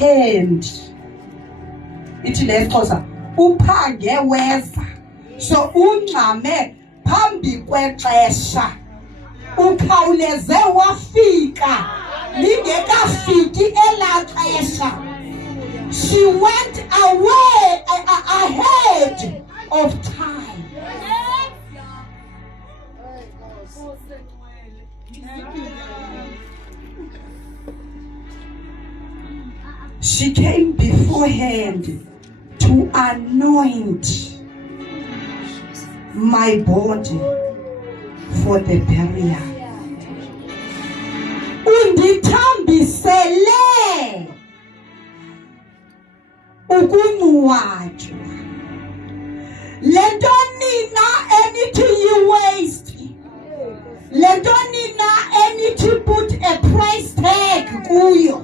hand. Ithi lesixhosa uphange weza. So ungxame phambi kwexesha. Ukhawuleze wafika. Lingekafiki elaa xesha. She went away ahead of time. She came beforehand to anoint my body for the burial. Undithambisele ukungcwatywa. Le nto nina enithi yi-waste, le nto nina enithi put a price tag kuyo,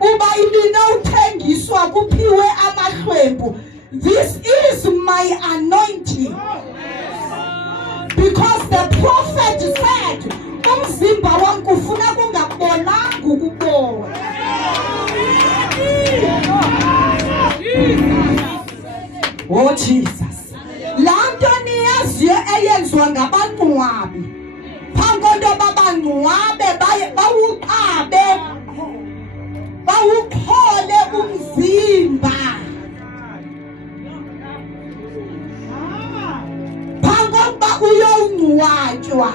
uba ibinothengiswa kuphiwe amahlwempu. This is my anointing. Because the prophet said, umzimba wam kufuna kungabonanga ukubona. Oh Jesus. Laa nto niyaziyo eyenziwa ngabangcwabi. Phambi konto babangcwabe bawuqabe, bawuqhole umzimba. Phambi kokuba uyongcwatywa,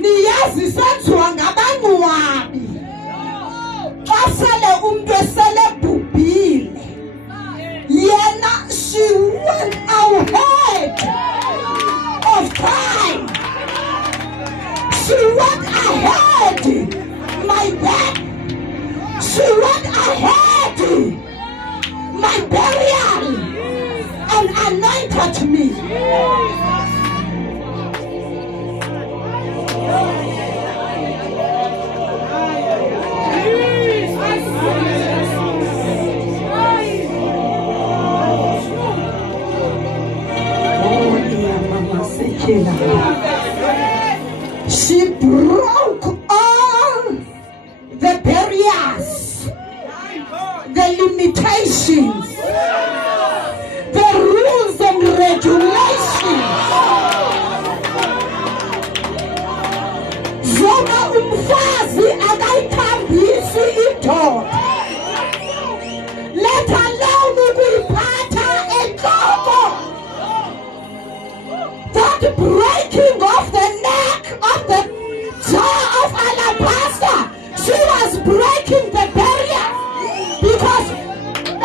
niyazi senziwa ngabangcwabi. Xa sele umntu esele bhubhile, yena she went ahead of time. She went ahead, my back. She went ahead, my burial, and anointed me. She broke all the barriers, the limitations, the rules and regulations. Zona umfazi akayithambisi idoda. Let alone ukuyiphatha entloko. That breaking of the neck of the jar of alabaster, she was breaking the barrier because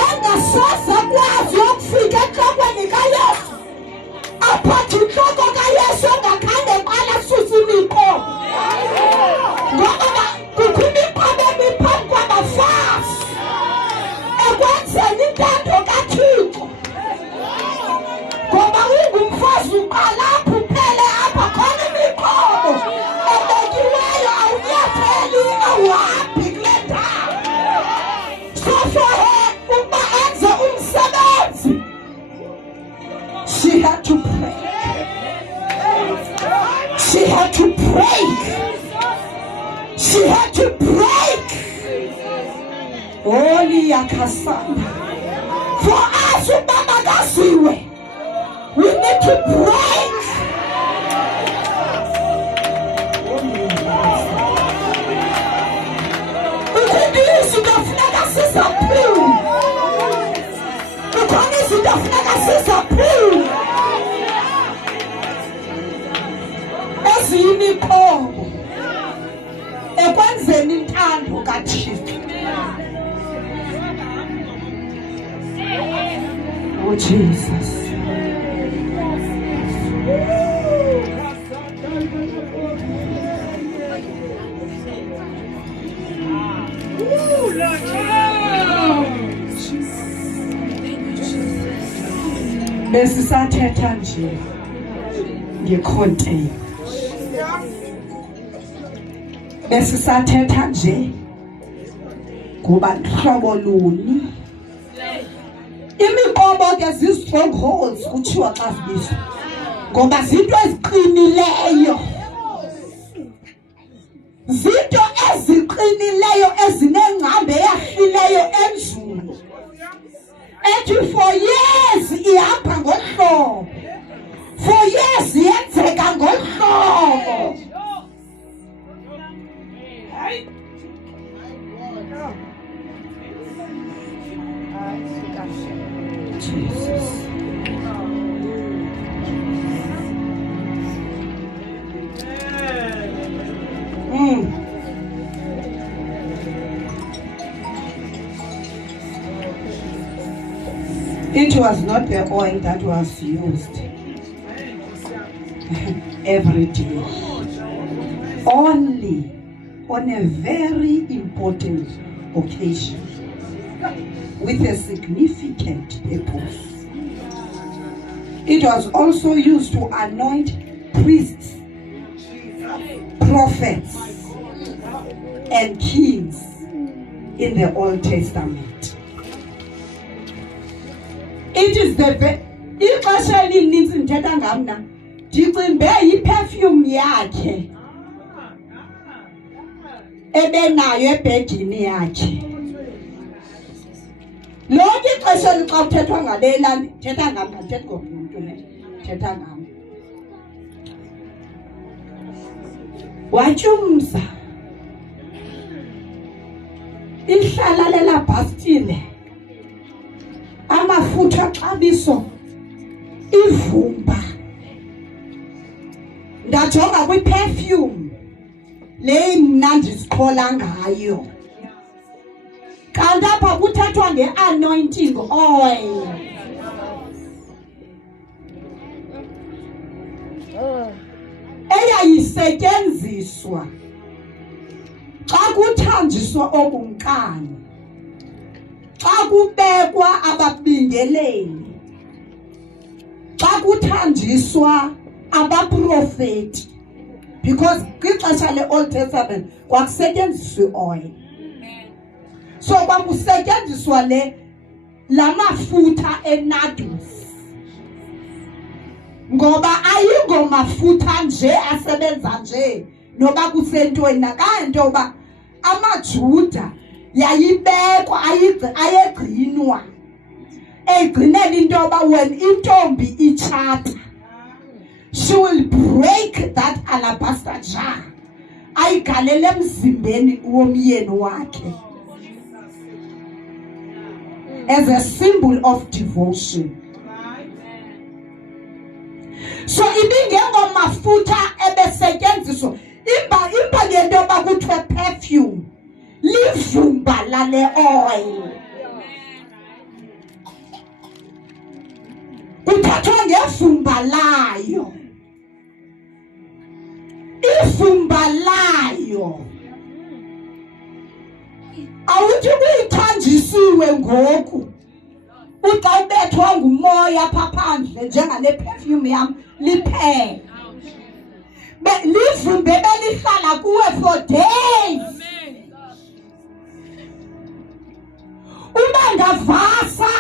engasoze kwazi ukufika entlokweni kaYesu. Aphatha intloko kaYesu ongakhange qala susa imikomo. Ngoba kukho imikomo emiphambi kwabafazi ekwenzeni intando kaThixo. Ngoba ungumfazi uqala apho uphele apha khona imikomo ebekiweyo, awunyatheli awuhambi kule ndawo. So for her ukuba enze umsebenzi, she had to pray. She had to break. She had to break. Holy Akasana. For us, Makaziwe, we need to break. Ukudisi ndafuneka sizaphuma. Ukudisi ndafuneka sizaphuma. Eziyimikomo ekwenzeni intando kaThixo. Oh Jesus. Besisathetha nje ngecontainer. Besisathetha nje ngoba hlobo luni. Imikobo ke zi-strongholds kuthiwa xa zibizwa. Ngoba zinto eziqinileyo. Zinto eziqinileyo ezinengcambe eyahlileyo ithi for years ihamba ngohlobo, for years yenzeka ngohlobo. Jesus. It was not the oil that was used every day. Only on a very important occasion with a significant purpose. It was also used to anoint priests, prophets, and kings in the Old Testament. It is the ixesha elininzi ndithetha ngam mna ndicimbe yiperfume yakhe ebenayo ebhedini yakhe. Lonke ixesha xa kuthethwa ngale lali ndithetha ngam, ndithetha ngomntu ne ndithetha ngam. Watyumza ihlala lela bhastile, amafutha xabiso, ivumba. Ndajonga kwi-perfume le mna ndizikhola ngayo, kanti apha kuthethwa nge-anointing oil. Eyayisetyenziswa xa kuthanjiswa okumkani, xa kubekwa ababingeleli, xa kuthanjiswa abaprofeti, because kwixesha le-Old Testament kwakusetyenziswa i-oil. So kwakusetyenziswa la mafutha enadus, ngoba ayingomafutha nje asebenza nje noba kusentweni, nakanto yoba amaJuda yayibekwa ayegcinwa, egcinela into yoba when intombi itshata, she will break that alabaster jar ayigalele emzimbeni womyeni wakhe as a symbol of devotion. So ibingengomafutha ebesetyenziswa, imba ngento yoba kuthiwe perfume, livumba lale oil. Kuthethwa ngevumba layo, ivumba layo. Awuthi kuyithanjisiwe ngoku, uxa ubethwa ngumoya pha phandle njengale perfume yam liphela, livumbe belihlala kuwe for days. Uba ngavasa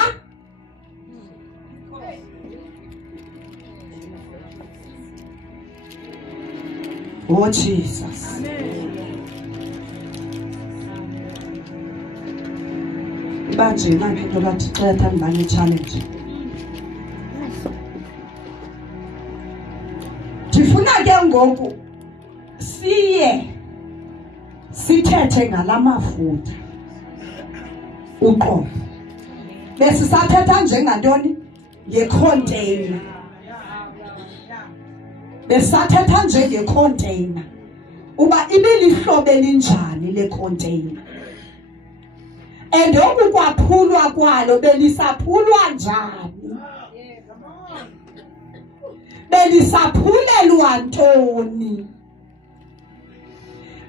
oh Jesus. Banje nakhe into kathi xa thanda challenge. Ndifuna ke ngoku siye sithethe ngalamafutha uqobo. Besisathetha njengantoni? Ngecontainer. Besathetha nje ngecontainer. Uba ibilihlobo elinjani le container. And okukwaphulwa kwalo belisaphulwa njani? Belisaphulelwa ntoni?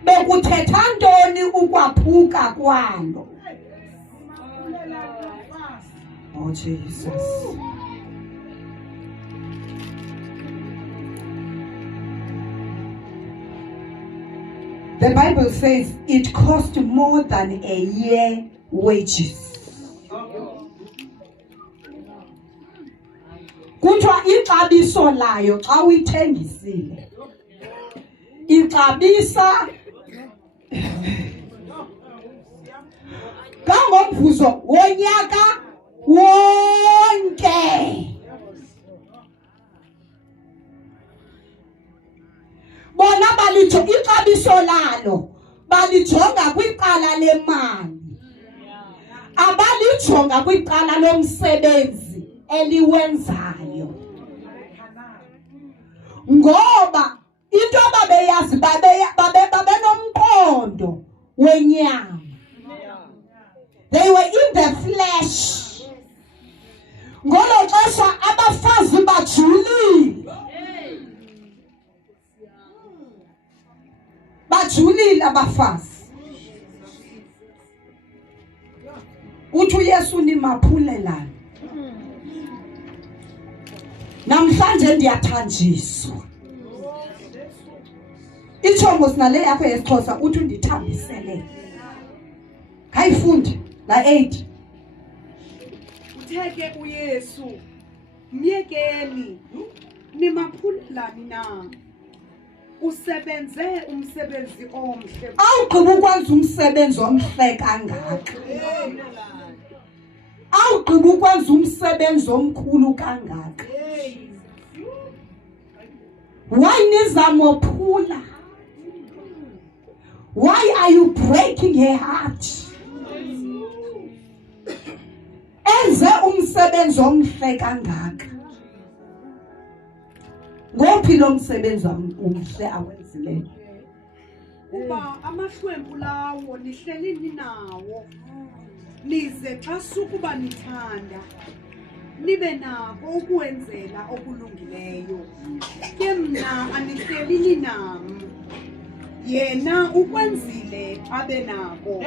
Bekuthetha ntoni ukwaphuka kwalo? Oh Jesus. The Bible says it cost more than a year wages. Kuthiwa ixabiso layo xa uyithengisile ixabisa kangomvuzo wonyaka wonke. Bona balijo ixabiso lalo balijonga kwiqala lemali, abalijonga kwiqala lomsebenzi eliwenzayo. Ngoba into babeyazi babenomqondo wenyama. They were in the flesh. Ngolo xesha abafazi bajulile. Bajulile abafazi. Uthi uYesu nimaphulelana. Namhlanje ndiyathanjiswa. Ichongo sinale yakho yesiXhosa uthi undithambisele. Kayifunde la 8. Utheke uYesu, myekeni, nimaphulelani na? Usebenze umsebenzi omhle. Awugqiba ukwenza umsebenzi omhle kangaka. Awugqiba ukwenza umsebenzi omkhulu kangaka. Why nizamophula? Why are you breaking her heart? Enze umsebenzi omhle kangaka. Ngophi lo msebenzi omhle awenzileyo? Uba amahlwempu lawo nihleli ninawo. Nize xa sukuba nithanda. Nibe nako ukuwenzela okulungileyo. Ke mna anihleli ninam. Yena ukwenzile abe nako.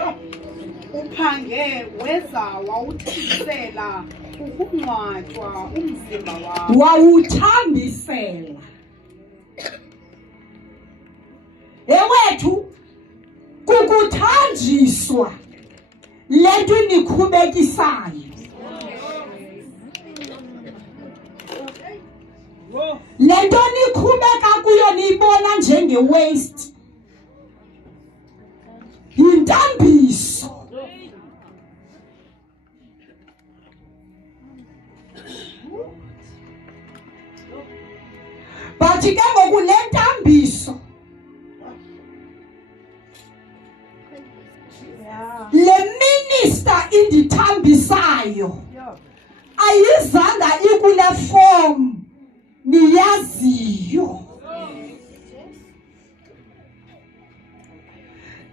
Uphange weza wawuthisela ukungcwatywa umzimba wakho. Wawuthambisela. Ewethu kukuthanjiswa lento nikhubekisayo. Lento nikhubeka kuyo niyibona njenge waste. Yintambiso. Bathi ke ngoku le ntambiso le minister indithambisayo ayizanga ikule form niyaziyo.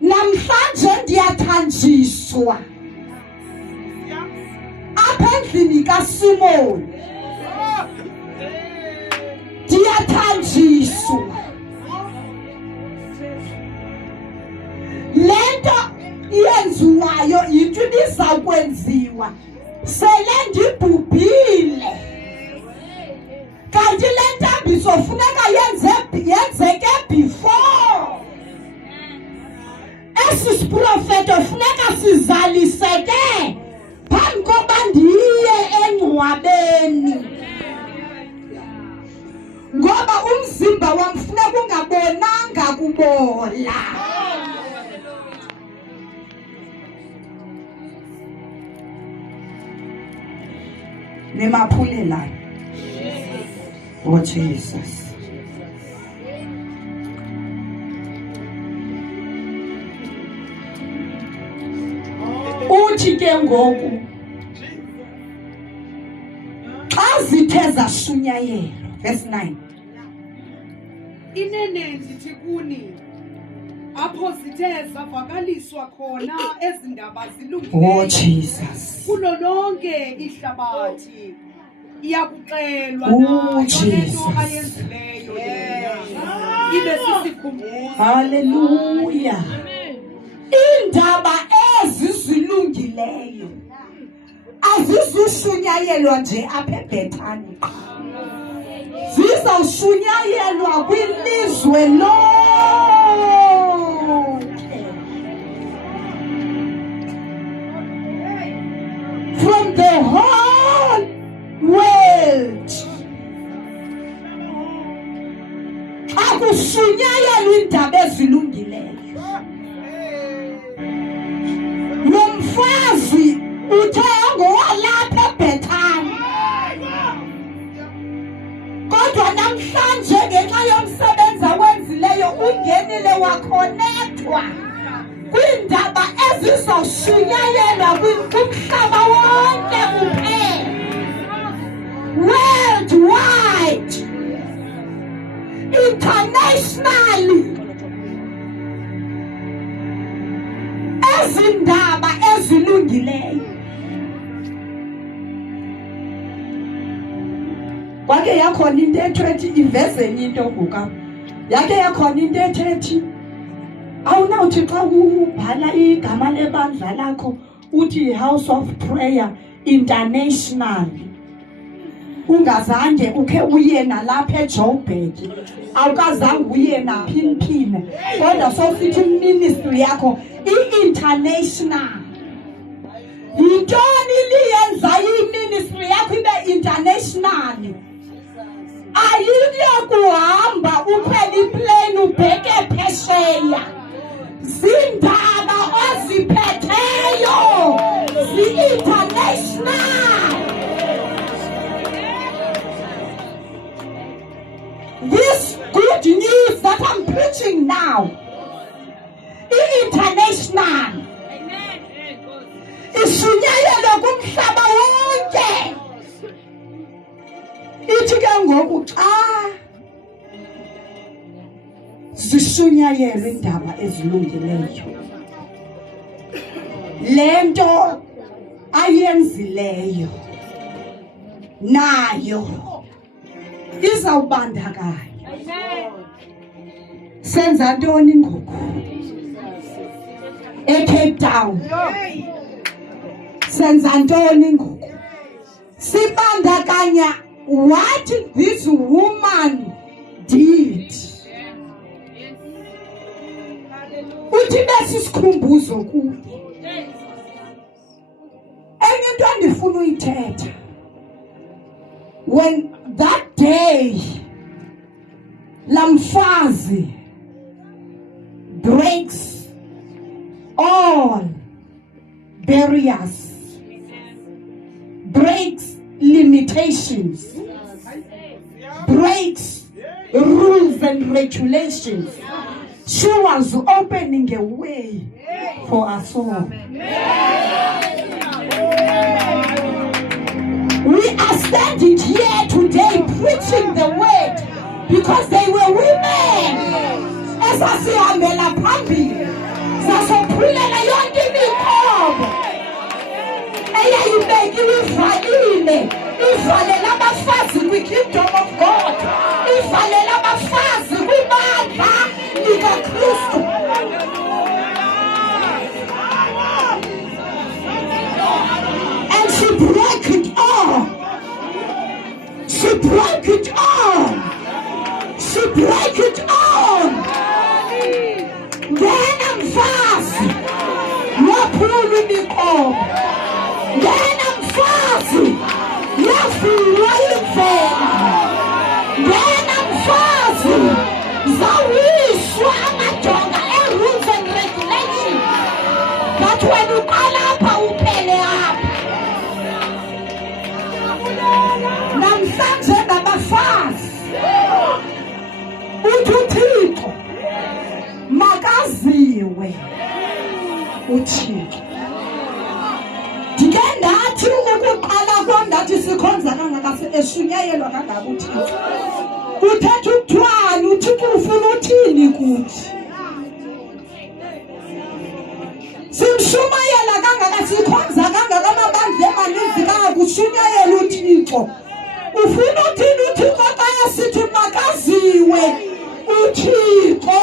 Namhlanje ndiyathanjiswa apha endlini kaSimoni. Ndiyathanjiswa lento yenziwayo yinto ibiza kwenziwa sele ndibhubhile. Kanti le ntambiso funeka yenzeke before. Esi siprofeto funeka sizaliseke phambi koba ndiye engcwabeni. Ngoba umzimba wam funeka ungabonanga kubola. Nimaphulelani. Oh Jesus. Uthi ke ngoku xa zithe zashunyayelwa, verse 9. Inene ndithi kuni apho zithe zavakaliswa khona ezindaba zilungileyo. Oh Jesus. Kulo lonke ihlabathi iyakuxelwa Oh, nayo Jesus. lento ayenzileyo yena. Ibe sisikhumbuzo. Hallelujah. Indaba ezizilungileyo azizushunyayelwa nje apha eBhethani qha. Zizawushunyayelwa kwilizwe lonke. From the whole world. Akushunyayelwa indaba ezilungileyo. Lo mfazi uthe ngowalapha izawushunyayelwa kumhlaba wonke kuphela, worldwide, internationally. Ezindaba ezilungileyo. Kwake yakhona into ethi ivezeni into okuka. Yake yakhona into ethi awunawuthi xa ubhala igama lebandla lakho uthi House of Prayer International. Ungazange ukhe uye nalapha eJoburg, awukazange uye naphinphina, kodwa sosithi ministry yakho i-international. Yintoni liyenza i-ministry yakho ibe international? Ayikuyokuhamba ukhwela iplane ubheke phesheya. Zindaba oziphetheyo zi-international. This good news that I'm preaching now, international, ishunyayelwe kumhlaba wonke. Ithi ke ngoku xa zishunyayelwe indaba ezilungileyo, lento ayenzileyo nayo izawubandakanya. Senza ntoni ngoku eCapetown? Senza ntoni ngoku? Sibandakanya what this woman did. Uthi besisikhumbuzo kuye. Enye into andifuna uyithetha. When that day Lamfazi breaks all barriers, breaks limitations, breaks rules and regulations, she was opening a way for us all. We are standing here today preaching the word because they were women. Esasihambela phambili sasophulela yonke imikhobo eyayibekiwe ivalela abafazi kwi-kingdom of God, ivalela abafazi kwibandla likaKristu. And she broke it all. She broke it all. She broke it all. Then I'm fast. No pulling me up. Then I'm fast. No flying fair. Then I'm fast. Zawishwa amajonga rules and regulations. But when you call up, I will pay up. Namhlanje nabafazi uThixo Makaziwe uThixo. Ndike ndathi ukuqala kwam ndathi sikhonza kangaka eshunyayelwa kangaka uThixo. Uthetha ukuthwala uThixo ufuna uthini kuthi? Simshumayela kangaka sikhonza kangaka amabandla emaninzi kangaka ushunyayela uThixo. Ufuna uthini uThixo xa sithi Makaziwe uThixo?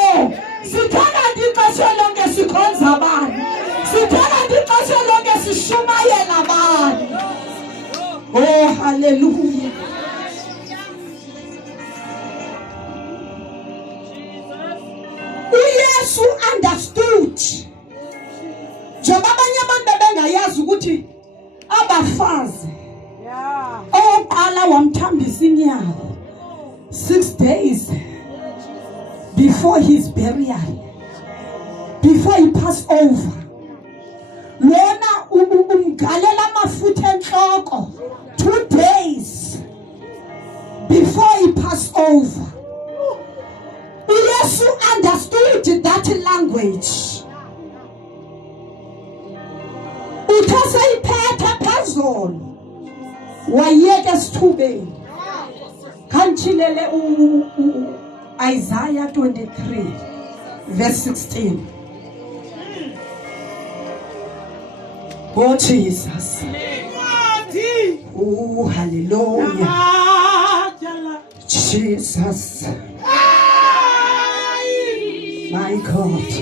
Sithanda ixesha lonke sikhonza abantu, sithanda ixesha lonke sishumayela abantu. Oh hallelujah. uYesu understood njengoba abanye abantu bengayazi ukuthi abafazi oqala wamthambisa inyawo 6 days before his burial, before he passed over. Lona umgalela amafutha enhloko 2 days before he passed over. uYesu understood that language. izolo wayeka esithubeni kanchilele Isaiah 23 verse 16. Oh Jesus. Oh hallelujah. Jesus. My God.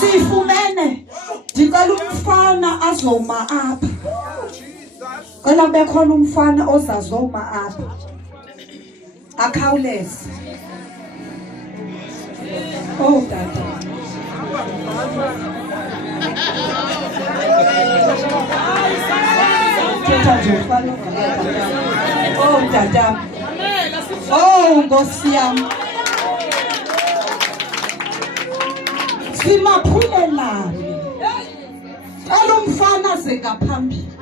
Sifumene ndicela umfana azoma apha. Kona bekhona umfana ozazoma apha. Akhawuleze. Oh tata. Oh tata. Oh Nkosi yami. Simaphulelani. Cela umfana sengaphambili.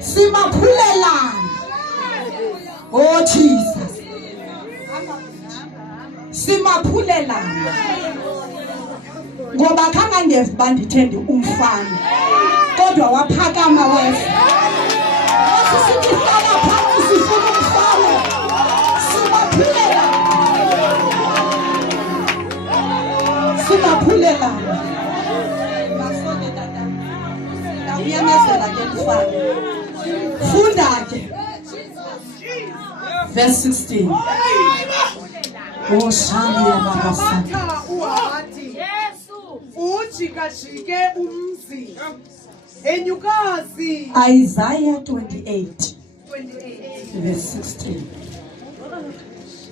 Simaphulelani. Oh Jesus. Simaphulelani. Ngoba khanga ngeve bandithende umfana. Kodwa waphakama wese. Sisihlala phansi sifuna umfana. Simaphulelani. Simaphulelani. Basonke tata. Uyamezela ke mfana. Funda ke. Verse 16. Oh shali yabasaka. Ujikajike umzi. Enyukazi. Isaiah 28 verse 16.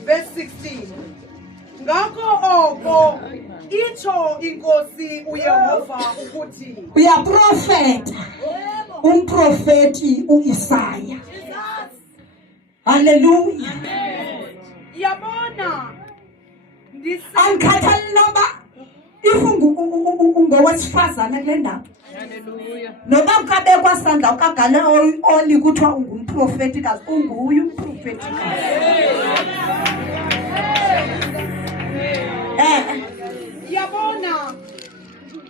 Verse 16. Ngakho oko itsho inkosi uYehova ukuthi uyaprofeta umprofeti uIsaya. Hallelujah. Yabona Ankhathali noba ngowesifazane kule ndawo. Hallelujah. Noba ukabekwa sandla ukagale oli kuthiwa ungumprofetikazi unguye umprofetikazi. Yabona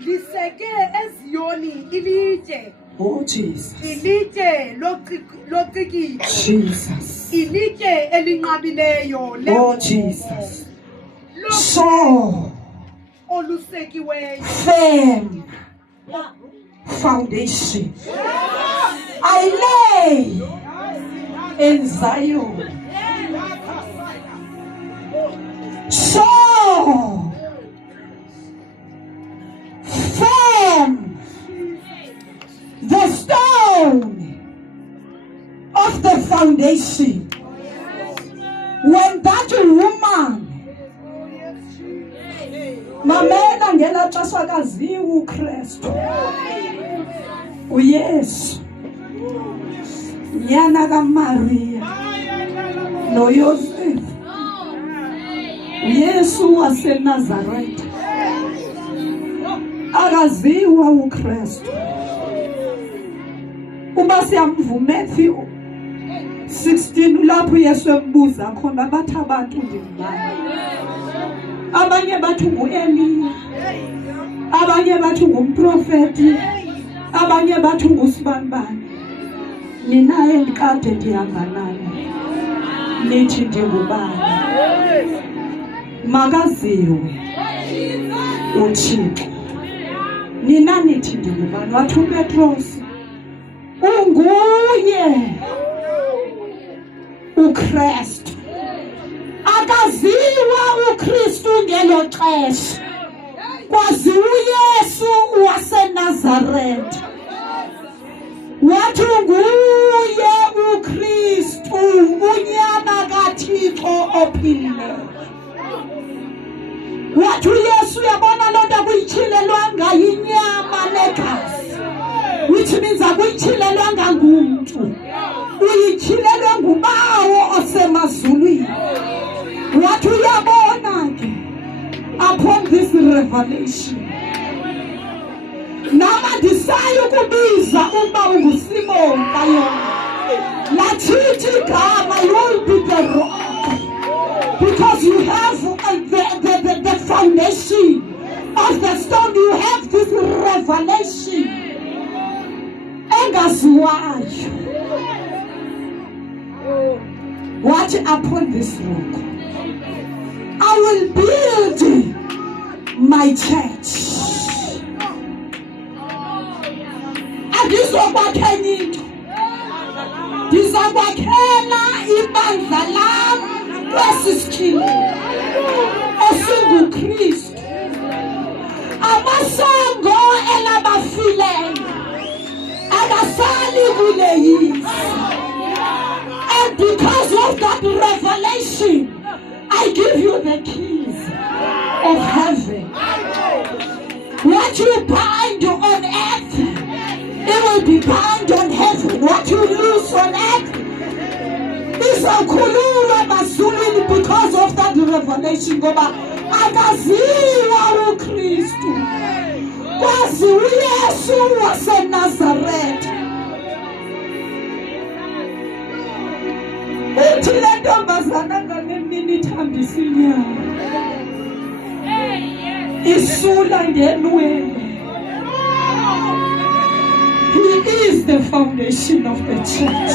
liseke eZiyoni ilitye. Oh Jesus. Ilitye locikile. Jesus. Ilitye elinqabileyo le. Oh Jesus. So olusekiweyo. Firm foundation. I lay in Zion. So firm the stone of the foundation. When that woman mamela ngela xesha kaziwe uKristu uYesu nyana kaMaria noYosefu uYesu waseNazaretha akaziwa uKristu. Uba siyamvuma Mathew 16 lapho Yesu embuza khona bathi abantu ndingubani. Abanye bathi nguEliya, abanye bathi ngumprofeti, abanye bathi ngusibanibani. Nina endikade ndihamba nani nithi ndingubani. Makaziwe uThixo. Nina nithi ndingubani. Wathi uPetros unguye uKristu. Akaziwa uKristu ngelo xesha. Kwaziwa uYesu eNazaretha. Wathi nguye uKristu, unyana kaThixo ophilileyo. Wathi uYesu uyabona loo nto akuyitshilelwanga yinyama negazi, which means akuyitshilelwanga ngumntu, uyitshilelwe nguBawo osemazulwini. Wathi uyabona ke, upon this revelation, nama ndisayi ukubiza uba unguSimoni kayona, lachithi igama, you will be the rock, because you have the foundation of the stone. You have this revelation engaziwayo. Watch upon this rock I will build my church. Andizokwakhela into, ndizakwakhela ibandla lam kwesisikhilo esinguKristu, amasongo elabafileyo akasali kule yisi. And because of that revelation, I give you the keys of heaven. What you bind on earth, it will be bound on heaven. What you loose on earth is a kulula bazulwini, because of that revelation. Ngoba akaziwa uKristu, kwazi uYesu waseNazaretha. Uthi le ntombazana ngangemini ithambisa inyama, isula ngenwele. He is the foundation of the church.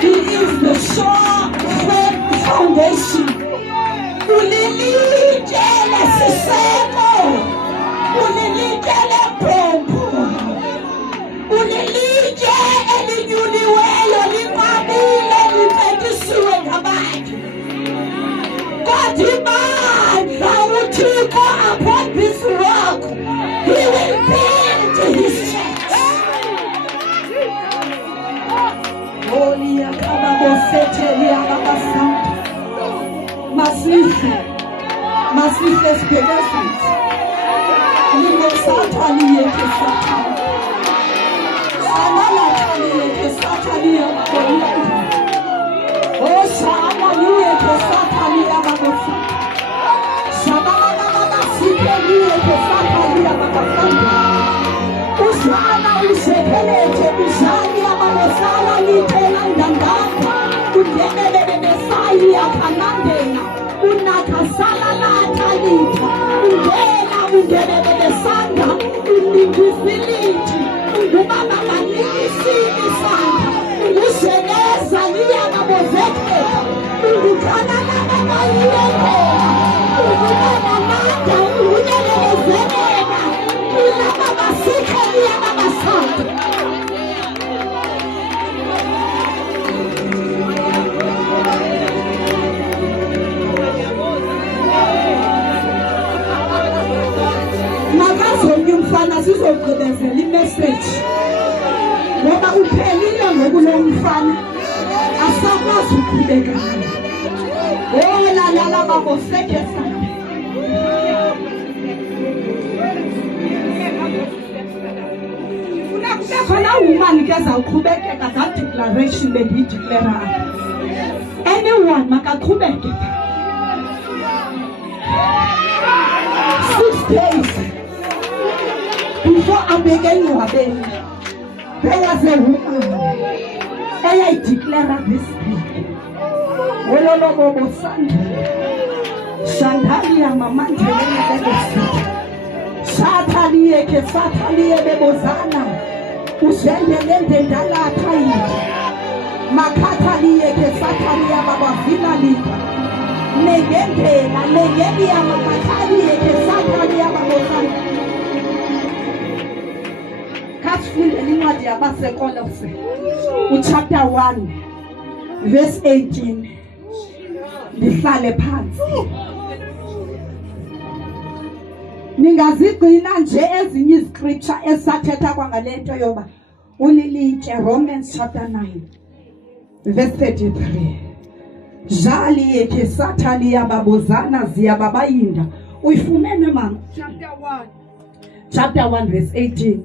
He is the sure foundation. Ulilije lesiseko, ulilije lempompo, ulilije elinyuliweyo, linqabile, libhekisiwe ngabantu. Kodwa ibandla uThixo upon this rock, He will build His church. Holy Akababosete Yakabasanta. Masife spedesins. Nimesata liyeke sata. Samala liyeke sata liyeke. Oh, Sama liyeke sata liyeke. Samala masife liyeke sata liyeke. Usana usekelete bizani abamesala litela ndandanda. Udemele besai akanandena. Unakasala latalita. Ungene besanda. Unikiziliti. Ubaba manisini sanda. Useneza liya mabozeke. Ukana na mamayeko. Ukana nanda. Unelezeka. Ulababa sika liya mabasanda. Mfana sizogqibezela imessage ngoba uphelile ngokulomfana, asakwazi ukuqhubeka. Oh la la la baboseke sana. Khona woman ke zawuqhubekeka that declaration bendiyideclare. Anyone makaqhubeke 6 days before I began wabeni, there was a woman. I declare this thing. Wololo bobo sanda. Shandali ya mamante wele Satali eke satali bebozana. Usende lende ndala atai. Makatali eke satali ya baba vila lipa. Negende na negende ya makatali eke satali ya babozana. Chapter 1 verse 18. Ndihlale phansi. Ningazigcina nje ezinye iziscripture esathetha kwangalento yoba ulilitye. Romans chapter 9 verse 33. Jali yeke satani yababozana ziyababayinda. Uyifumene mama? Chapter 1 verse 18.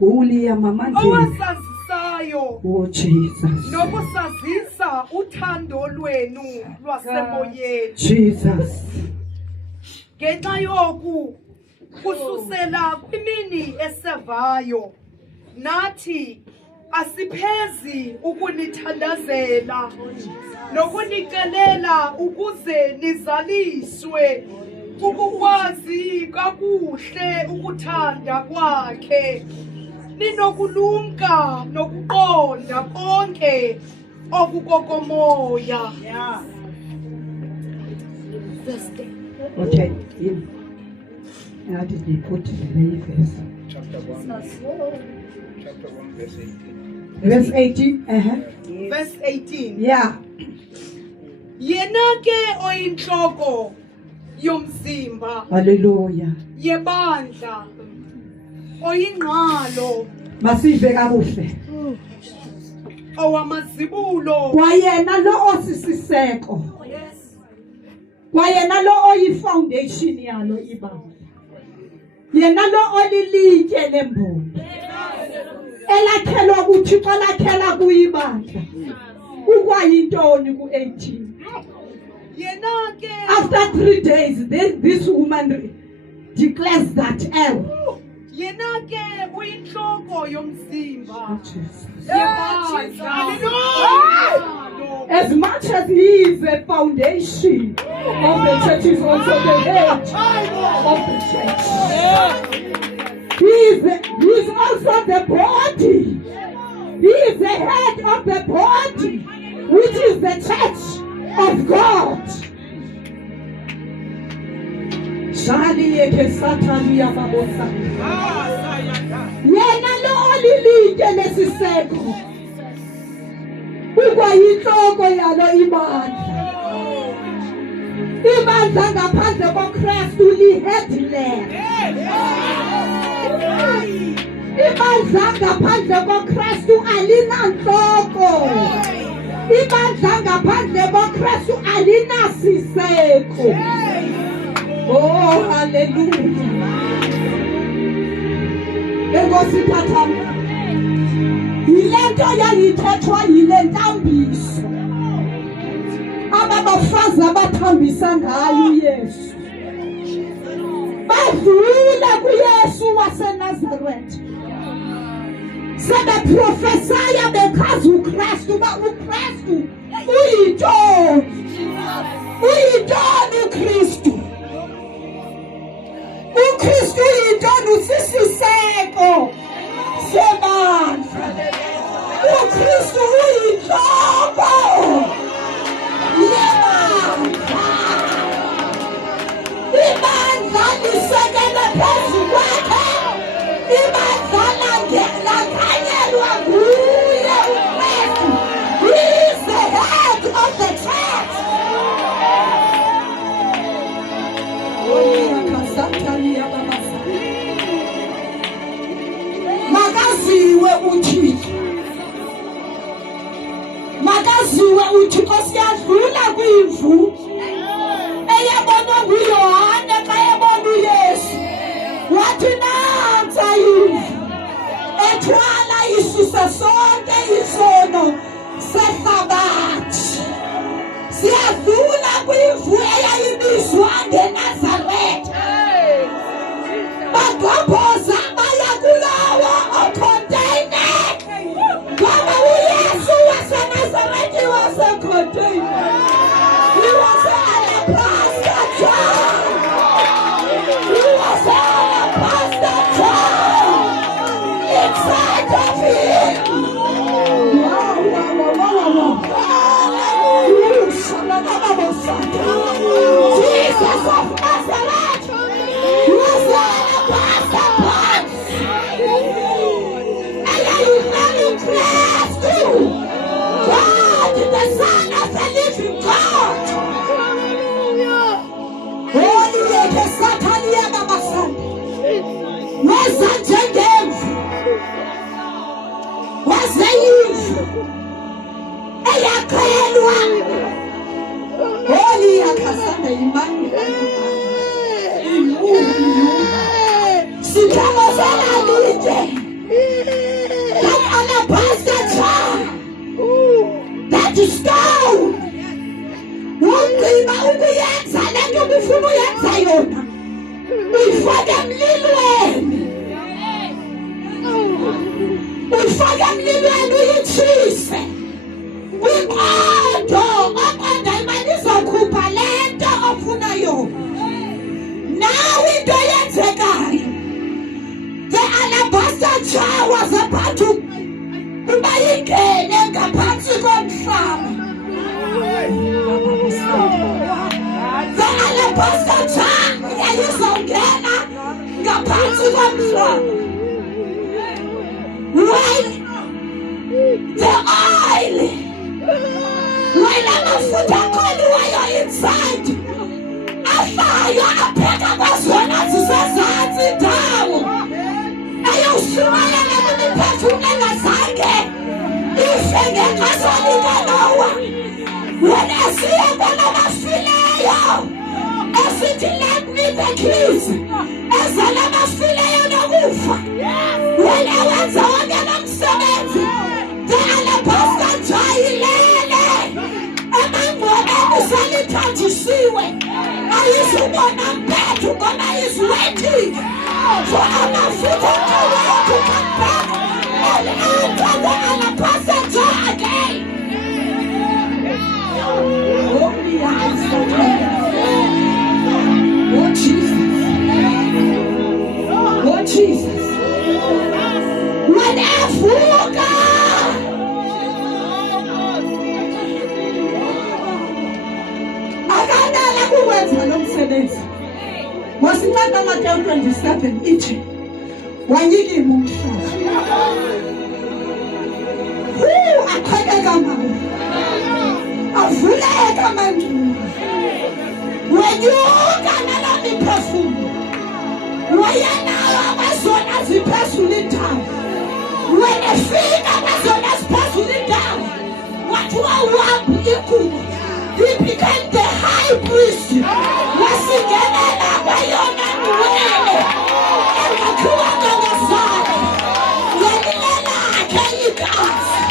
Uli ya mama nje. Owasazisayo. Oh Jesus. Nokusazisa uthando lwenu lwasemoyeni. Jesus. Ngenxa yoku kususela kwimini esevayo nathi asiphezi ukunithandazela nokunikelela ukuze nizaliswe ukukwazi kakuhle ukuthanda kwakhe, ninokulumka nokuqonda konke okukokomoya. Okay. How did he put the verse? Chapter 1 verse 18. Verse 18. Verse 18. Yeah. Yena ke oyinhloko yomzimba. Hallelujah. Yebandla oyingqalo. Masive kakuhle. Owamazibulo. Kwayena lo osisiseko. Kwayena lo oyi-foundation yalo ibandla. Yena lo olilitye lembongi. Elakhelwa uThixo lakhela kuyibandla. Ukwayintoni ku-18? Yena ke After 3 days, this woman declares that yena ke uyinhloko yomzimba. As much as he is the foundation of the church, he is also the head of the church. He is also the body. He is the head of the body, which is the church of God. Yena lo olilitye lesiseko ukwayinhloko yalo ibandla. Ibandla ngaphandle koKristu li-headless. Ibandla ngaphandle koKristu alinanhloko. Ibandla ngaphandle koKristu alinasiseko. Oh, hallelujah. Enkosi thathami. Yilento yayithethwa yile ntambiso ababafazi abathambisa ngayo uYesu. Badlula kuYesu waseNazaretha. Sebeprofesaya bechaza uKristu uba uKristu uyintoni. Uyintoni uKristu. uKristu uyintoni, usisiseko sebandla. uKristu uyinhloko yebandla. Ibandla lisekele phezu kwakhe. Ibandla lakhanyelwa nguye uKristu. He is the head of the church. Makaziwe uThixo. Makaziwe uThixo, siyadlula kwimvu eyabonwa nguYohane xa ebona uYesu. Wathi nansa imvu ethwala isuse sonke isono sehlabathi. Siyadlula kwimvu eyayibizwa ngeNazaretha. Bagqobhoza baya kulowo ocontaine. Ngoba uYesu waseNazaretha wasecontaine. He was Pastor John. He was Pastor John. Inside of him. Wow. Jesus of Nazareth was Pastor Sithamo salalide. That alabaster jar. That stone. Ugqiba ukuyenza lento obufuna uyenza yona. Uyifaka emlilweni. Uyifaka emlilweni uyitshise. Kwiqondo oqonda imali izokhupha lento ofuna yona. Now into yenzekayo. The alabaster jar was about to bayingene ngaphansi komhlaba. The alabaster jar yayizongena ngaphansi komhlaba. While the oil, while amafutha akholiweyo inside, afayo apheka kwazona zisezantsi indawo. Ayoshumayela kwimiphefumlo engazange ife ngenxaso likaNowa. Wena esiya kwanabafileyo esithi let me the keys, ezala abafileyo nokufa. Wena wenza wonke lo msebenzi. The alabaster jar ilele emangcwabeni selithanjisiwe. Ayizubona mpethu ngoba is waiting for amafutha akholiweyo to come back and enter the alabaster jar again. Oh Jesus. Oh Jesus. When evuka akanala kuwenza lo msebenzi. Wasinceda Mathew 27 ithi wanyikima umhlaba. Aqhekeka ngawo. Avuleka amandulo. Wenyuka nala miphefumlo. Wayenawo kwazona ziphezulu indawo. Wena fika kwazona ziphezulu indawo. Wathiwa uhambe inkubo. He became the high priest. Wasingenela kwayona ngcwele. Engakhiwanga ngezandla. Ngelila lakhe igazi.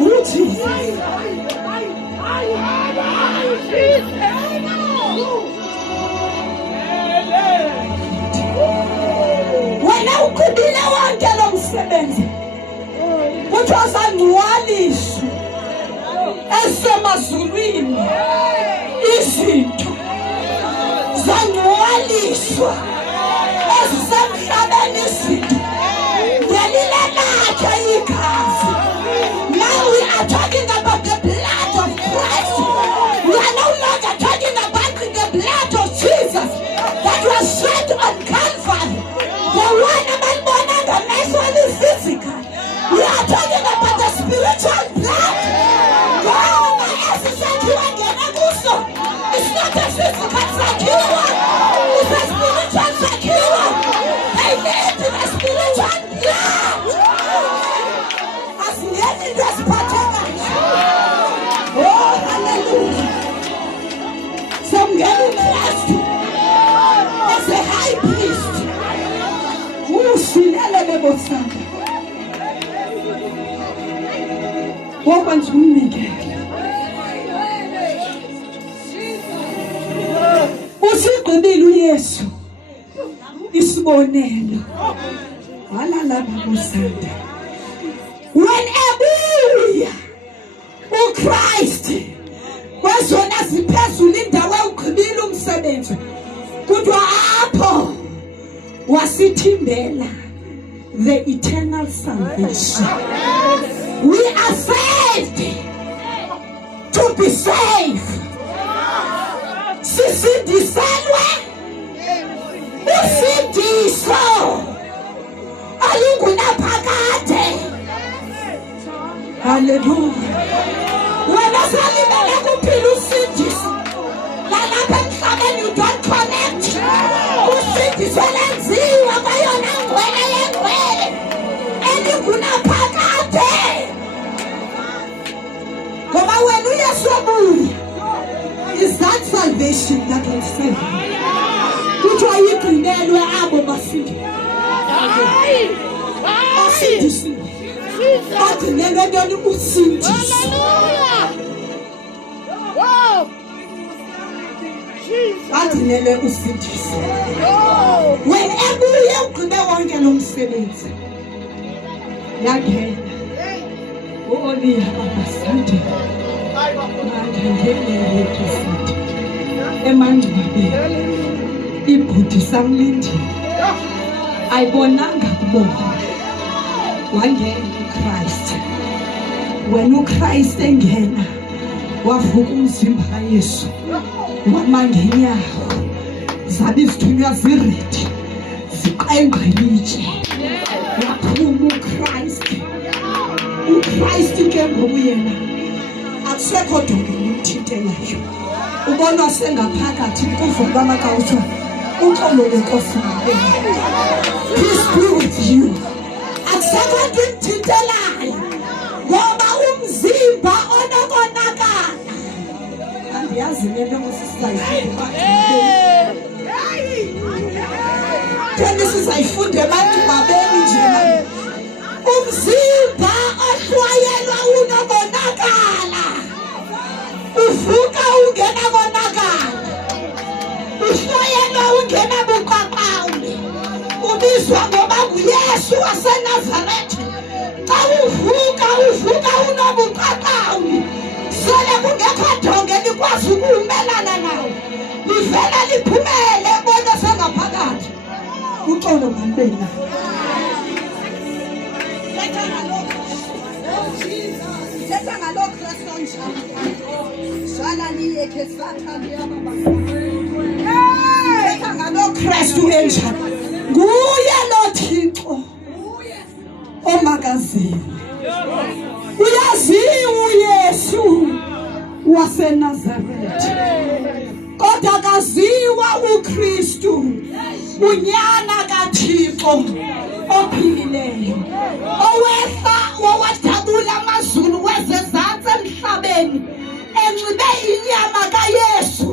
uJesu. Wena uqhubile wonke lo msebenzi. Kuthiwa sangcwaliswa esemazulwini izinto zangcwaliswa ezisemhlabeni izinto ngelila lakhe igazi. Now we are talking about the blood of Christ. We are no longer talking about the blood of Jesus that was shed on Calvary. The one abandoned the naturally physical. We are talking about the spiritual blood. God has sent you again. It's not a physical secure. It's a spiritual secure. They need the spiritual blood. As many as partakers. Oh, hallelujah. Some getting blessed as a high priest. Who should elevate Santa? Wakwenza umnikelo. Usigqibile uYesu isibonelo. Walala babosanda. When ebuya uKristu kwazona ziphezulu indawo ugqibile umsebenzi. Kodwa apho wasithindela the eternal salvation. We are saved to be saved. Sisindiselwe usindiso alungunaphakade. Hallelujah. Wena salimele kuphila usindiso lalapha emhlabeni you don't connect. Usindiso lenziwa kwayona ngcwele yengcwele eligunaphakade. Ngoba wena uYesu obuya is that salvation yakhe kuthiwa igcinelwe abo basindisiwe bagcinelwe ntoni usindiso bagcinelwe usindiso wena ebuye ugqibe wonke lo msebenzi yangena Oliya abasande ngendlela sithi emangcwabeni ibhudi samlindile ayibonanga kubona wangena uKristu wena uKristu engena wavuka umzimba kaYesu wamangenyawo zabe izithunywa ziredi ziqengqelitshe waphuma uKristu ke ngoku yena akusekho donke umthintelayo ubonwa sengaphakathi kuvo kwamakawutsho uxolo lenkosi peace be with you akusekho nto imthintelayo ngoba umzimba onokonakala andiyazi lento sizayifunda emangcwabeni nje umzimba ohlwayelwa unokonakala uvuka ungena konakala uhlwayelwa ungena buqaqawuli ubizwa ngoba nguYesu waseNazaretha xa uvuka unobuqaqawuli sele kungekho donke likwazi ukumelana nawo livela liphumele bona sengaphakathi uxolo ngempela Thetha ngalo Kristu njalo. Sala liye ke Satan yababa. Thetha ngalo Kristu enjalo. Nguye lo Thixo. Omakaziwe. Uyaziwa uYesu waseNazaretha. Kodwa kaziwa uKristu. Unyana kaThixo ophilileyo. Owehla wawadabula amazulu wezezantsi emhlabeni enxibe inyama kaYesu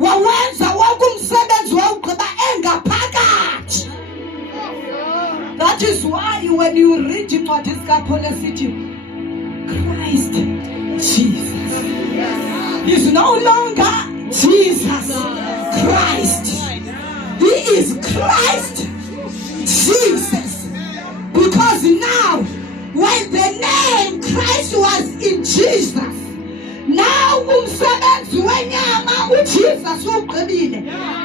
wawenza wonke umsebenzi wawugqiba engaphakathi. That is why when you read incwadi zikaPaul esithi Christ Jesus is no longer Jesus Christ. He is Christ Jesus. Because now, when the name Christ was in Jesus, now umsebenzi wenyama uJesus uqinile.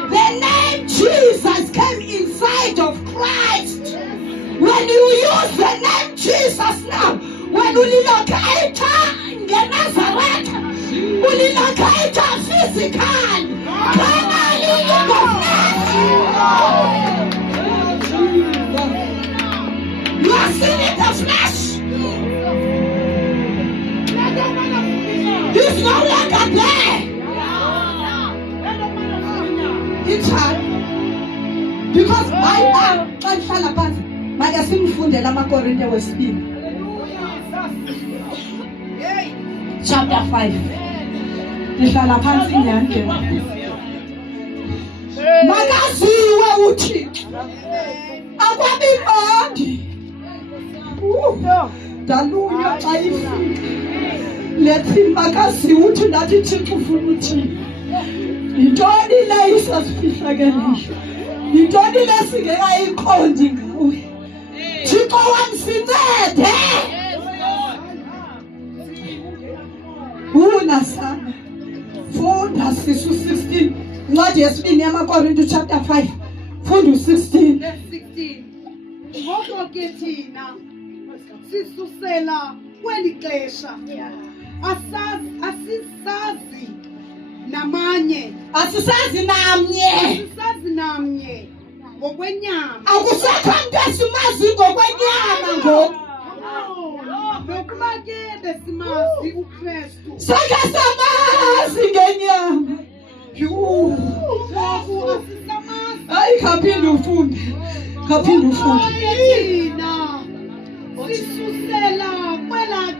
The name Jesus came inside of Christ. When you use the name Jesus now, when ulilocate ngeNazaretha, ulilocate physical, carnally in the flesh. You are still in the flesh. He's no longer there. It's hard. Because my mom, manje simfundela amaKorinte wesibili. Chapter 5. Ngihlala phansi nyanje. Makaziwe uThixo. Akwabi mandi. Dalunya xa ifika. Lethi makaziwe uthi nathi Thixo ufuna uthini. Yintoni le isasifihlakeleyo? Yintoni le singekayiqondi ngawe? Thixo wamsincede. Unasana. Funda sisu 16. Ncwadi yesibini yamaKorinte chapter 5. Funda 16. Verse 16. Ngoko ke thina sisusela kweli xesha asisazi namnye ngokwenyama. Akusekho mntu esimazi ngokwenyama ngoku. Nokuba ke besimazi uKristu. Sonke samazi ngenyama. Hayi kaphinde ufunde. Thina sisusela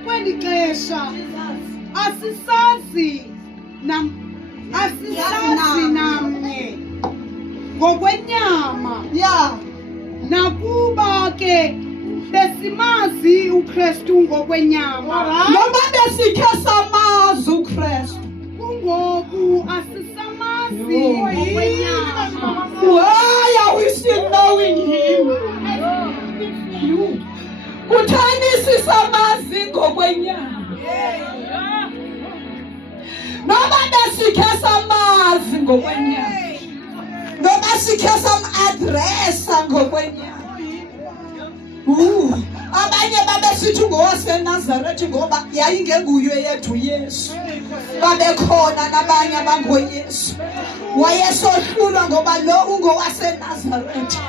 kweli xesha asisazi sazi namnye ngokwenyama nakuba ke besimazi uKristu ngokwenyama noma besikhe samazi uKristu kungoku asisamazi ngokwenyama. Why are we still knowing him? Kuthani sisamazi ngokwenyama noma besikhe samazi ngokwenyama noma sikhe sam-adresa ngokwenyama. Abanye babesithi ngowaseNazaretha ngoba yayingenguye yethu uYesu. Babekhona nabanye abangoYesu. Wayesohlulwa ngoba lo ungowaseNazaretha.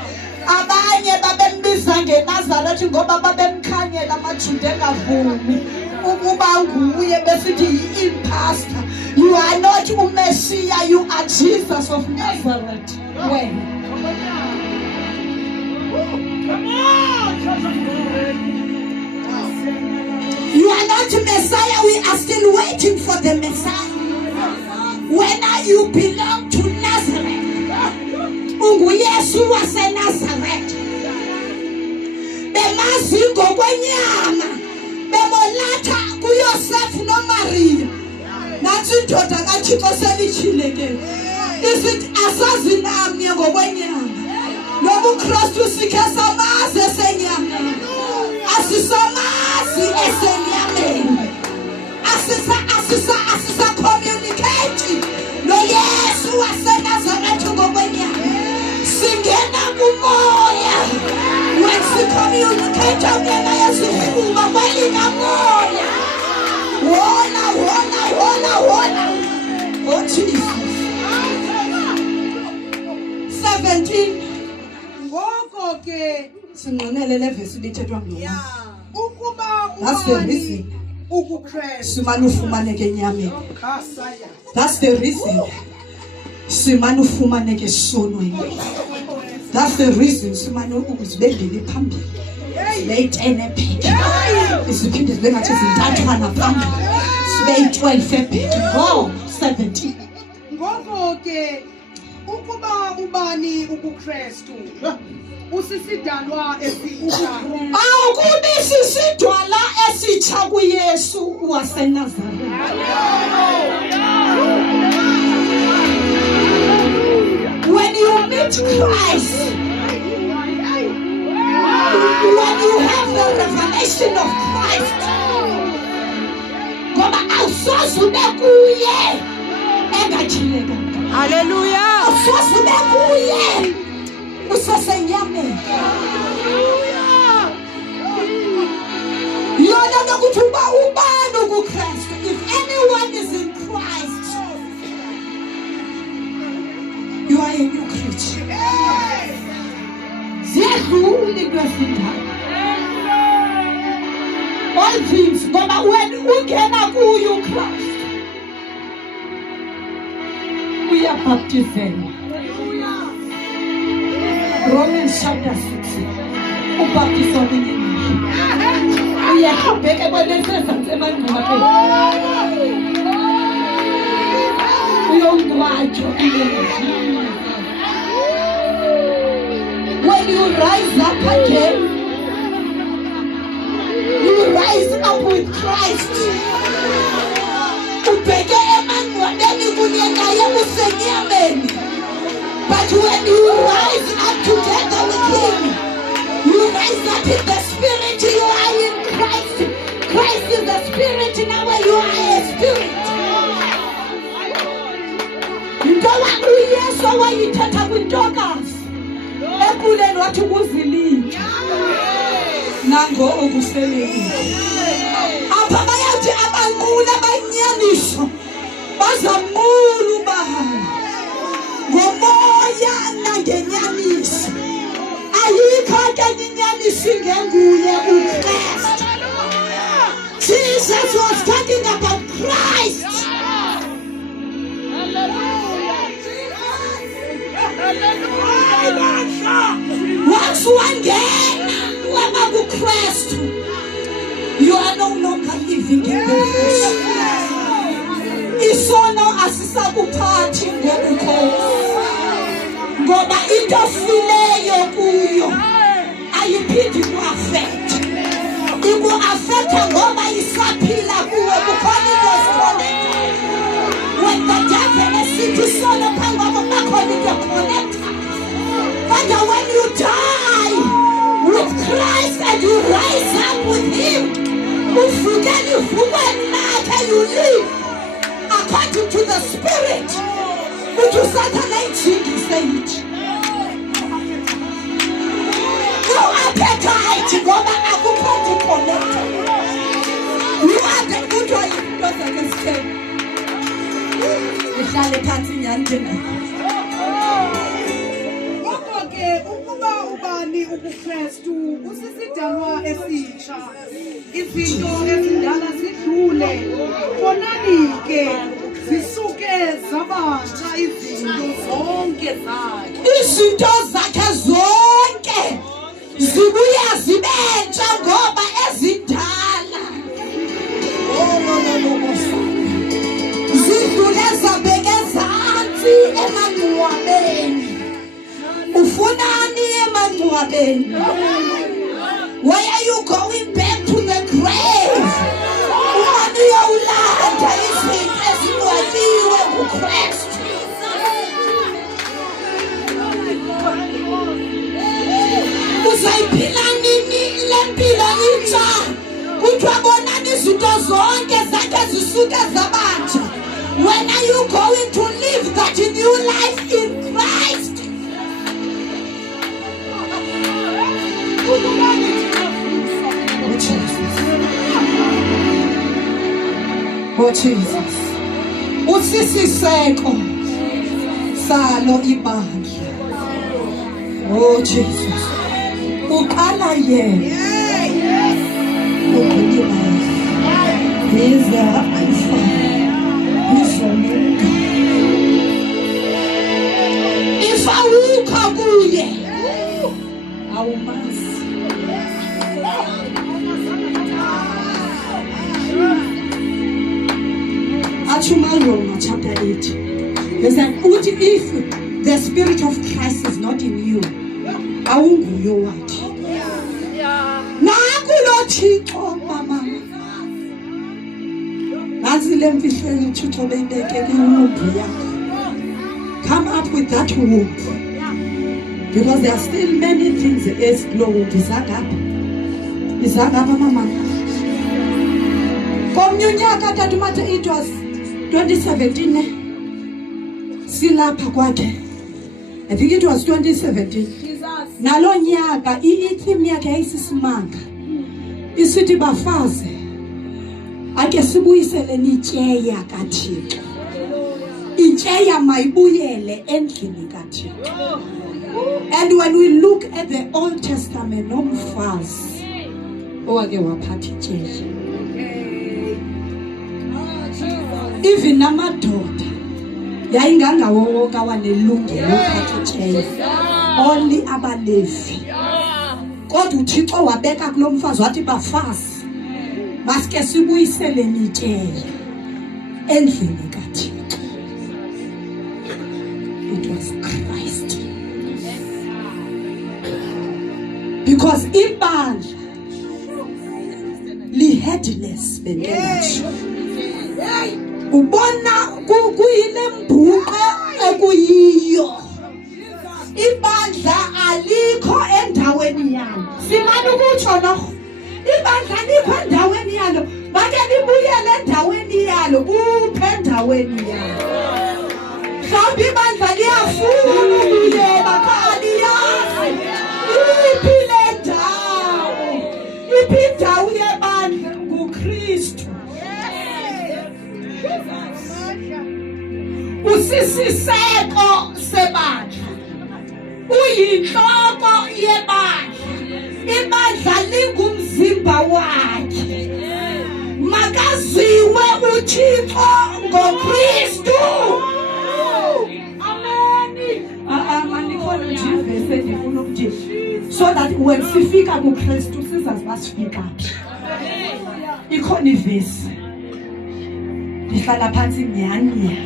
Abanye babembiza ngeNazaretha ngoba babemkhanyela amaJuda engavumi ukuba nguye, besithi yi-imposter. You are not uMessiah, you are Jesus of Nazareth. Wena you are not Messiah, we are still waiting for the Messiah. When you belong to Nazareth, unguYesu waseNazaretha. Bemazi ngokwenyama, bemolatha kuYosefu noMaria. Nathi indoda kaThixo selitshileke. Isithi asazi namnye ngokwenyama. Lobu uKristu sikhe samazi esenyameni. Asisamazi esenyameni. Asisa communicate no Yesu waseNazaretha ngokwenyama. Singena kumoya. When we communicate ngena yesifuba kwelina moya. Wona. Oh Jesus. 17 ngoko ke sinqonele le verse lithethwa ngalo. Ukuba That's the reason. uKristu Simane ufumaneke enyameni. khasaya. That's the reason. Simane ufumaneke esonweni. That's the reason simane uzibendele phambili. Leyitene pheke. Isiphinde zibe ngathi zintathwana phambili. Sibe 12 epheke. Go 17. Ngoko ke ukuba ubani uKristu usisidalwa esitsha. Awukubi sisidwala esitsha kuYesu waseNazaretha. When you meet Christ, when you have the revelation of Christ, ngoba awusoze ube kuye engajileka. Hallelujah. Awusoze ube kuye usesenyameni. Yona nokuthi uba ubani kuKristu. If anyone is in Christ, you are a new creature. Ziyadlula into ezindala. All things, ngoba when ungena kuye uKristu uyabhaptizela. Romans chapter 6 ubhaptizo nini? Uyaqhubeka kwenesezantsi emangcwabeni. Uyongcwatshwa when you rise up again, you rise up with Christ. Ubheke emangcwabeni kunye naye usenyameni. But when you rise up together with him, you rise up in the spirit. You are in Christ. Christ is the spirit. Now you are a spirit. Ngoba uYesu wayithetha kwintokazi ekuleni wathi ukuzilika nango okuselekile. Apha bayathi abanqula abanyaniswa bazamula ubahamba ngomoya nangenyaniso. Ayikho ke inyaniso ngenguye uKristu. Jesus was talking about Christ. Once wangena wema kuKristu, you are no longer living in the flesh. isono asisakuphathi ngobukhosi ngoba into ofileyo kuyo ayiphindi kuafekte iku-afekta ngoba isaphila kuwe kukhona into oziconnecta when the devil esithi isono phambi kwakho bakhona into connecta kodwa when you die with Christ and you rise up with him uvukela ivukweni lakhe you live according to the spirit uthi usathane ayijingise yithi appetite ngoba akukho connected you are the good one because I can say ihlale phansi nyandini Kodwa ke ukuba ubani uKristu usisidalwa esitsha izinto ezindala zidlule konani ke zisuke zabatsha izinto zakhe zonke zibuya zibentsha ngoba ezindala zidlule zabeke ezantsi emangcwabeni ufunani emangcwabeni why are you going back to the grave umani uyawulanda izinto ezingcwatshiwe kuKristu uzayiphila nini le mpilo intsha kuthiwa bonani izinto zonke zakhe zisuke zabantsha when are you going to live that new life in Christ Oh Jesus usisiseko salo ibandla Oh Jesus uqala yena ugqibela He's the Alpha He's the Omega if awukho kuye awumazi Roma chapter 8 is that if the spirit of Christ is not in you awunguyo wathi nakulo Thixo mama nazi le mfihlelo uThixo beyibeke kuwumbu yakho come up with that womb because there are still many things explode izagapha mama komnyunyaka tatumata it was 2017 silapha kwakhe I think it was 2017 nalo nyaka i-theme yakhe yayisisimanga isithi bafazi ake sibuyiseleni itsheya kaThixo itsheya mayibuyele endlini kaThixo and when we look at the Old Testament nomfazi owake waphatha itsheya even namadoda yayingangawo wonke awanelungelo lokuphatha itsheya only abalevi kodwa uThixo wabeka kulo mfazi wathi bafazi masike sibuyiseleni itsheya endlini kaThixo it was Christ because ibandla li-headless benkenatsho ubona kuyile mbhuqo ekuyiyo ibandla alikho endaweni yalo simani ukutsho norho ibandla likho endaweni yalo make libuyele endaweni yalo uphe endaweni yalo mhlawumbi ibandla liyafuna ukubuyela kaliyazi iphi le ndawo iphi indawo yebandla nguKristu usisiseko sebandla uyinhloko yebandla ibandla lingumzimba wakhe makaziwe uThixo ngoKristu so that when sifika kuKristu sizazi basifika ikhona ivesi Ihlala phansi nyani.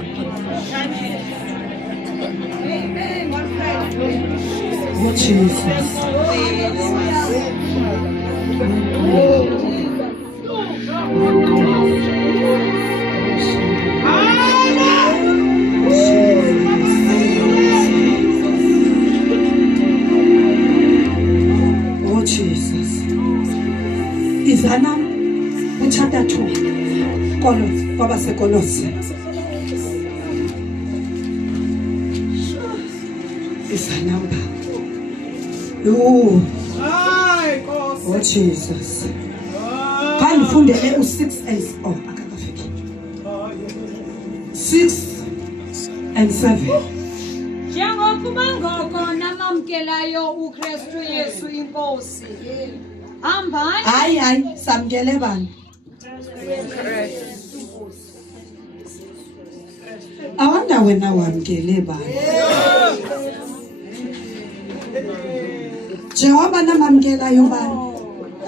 Oh Jesus. Oh Jesus. Izana chapter 2. Kolos, kwaba sekolos. Izana uba. Oh Jesus. Can fundele u6 and akakafiki. 6 and 7. Njengokuba ngoko namamkelayo uKristu Yesu inkosi. Hambani. Hayi samkele bani. Awanda wena wamkele bani. Jehova namamkelayo bani.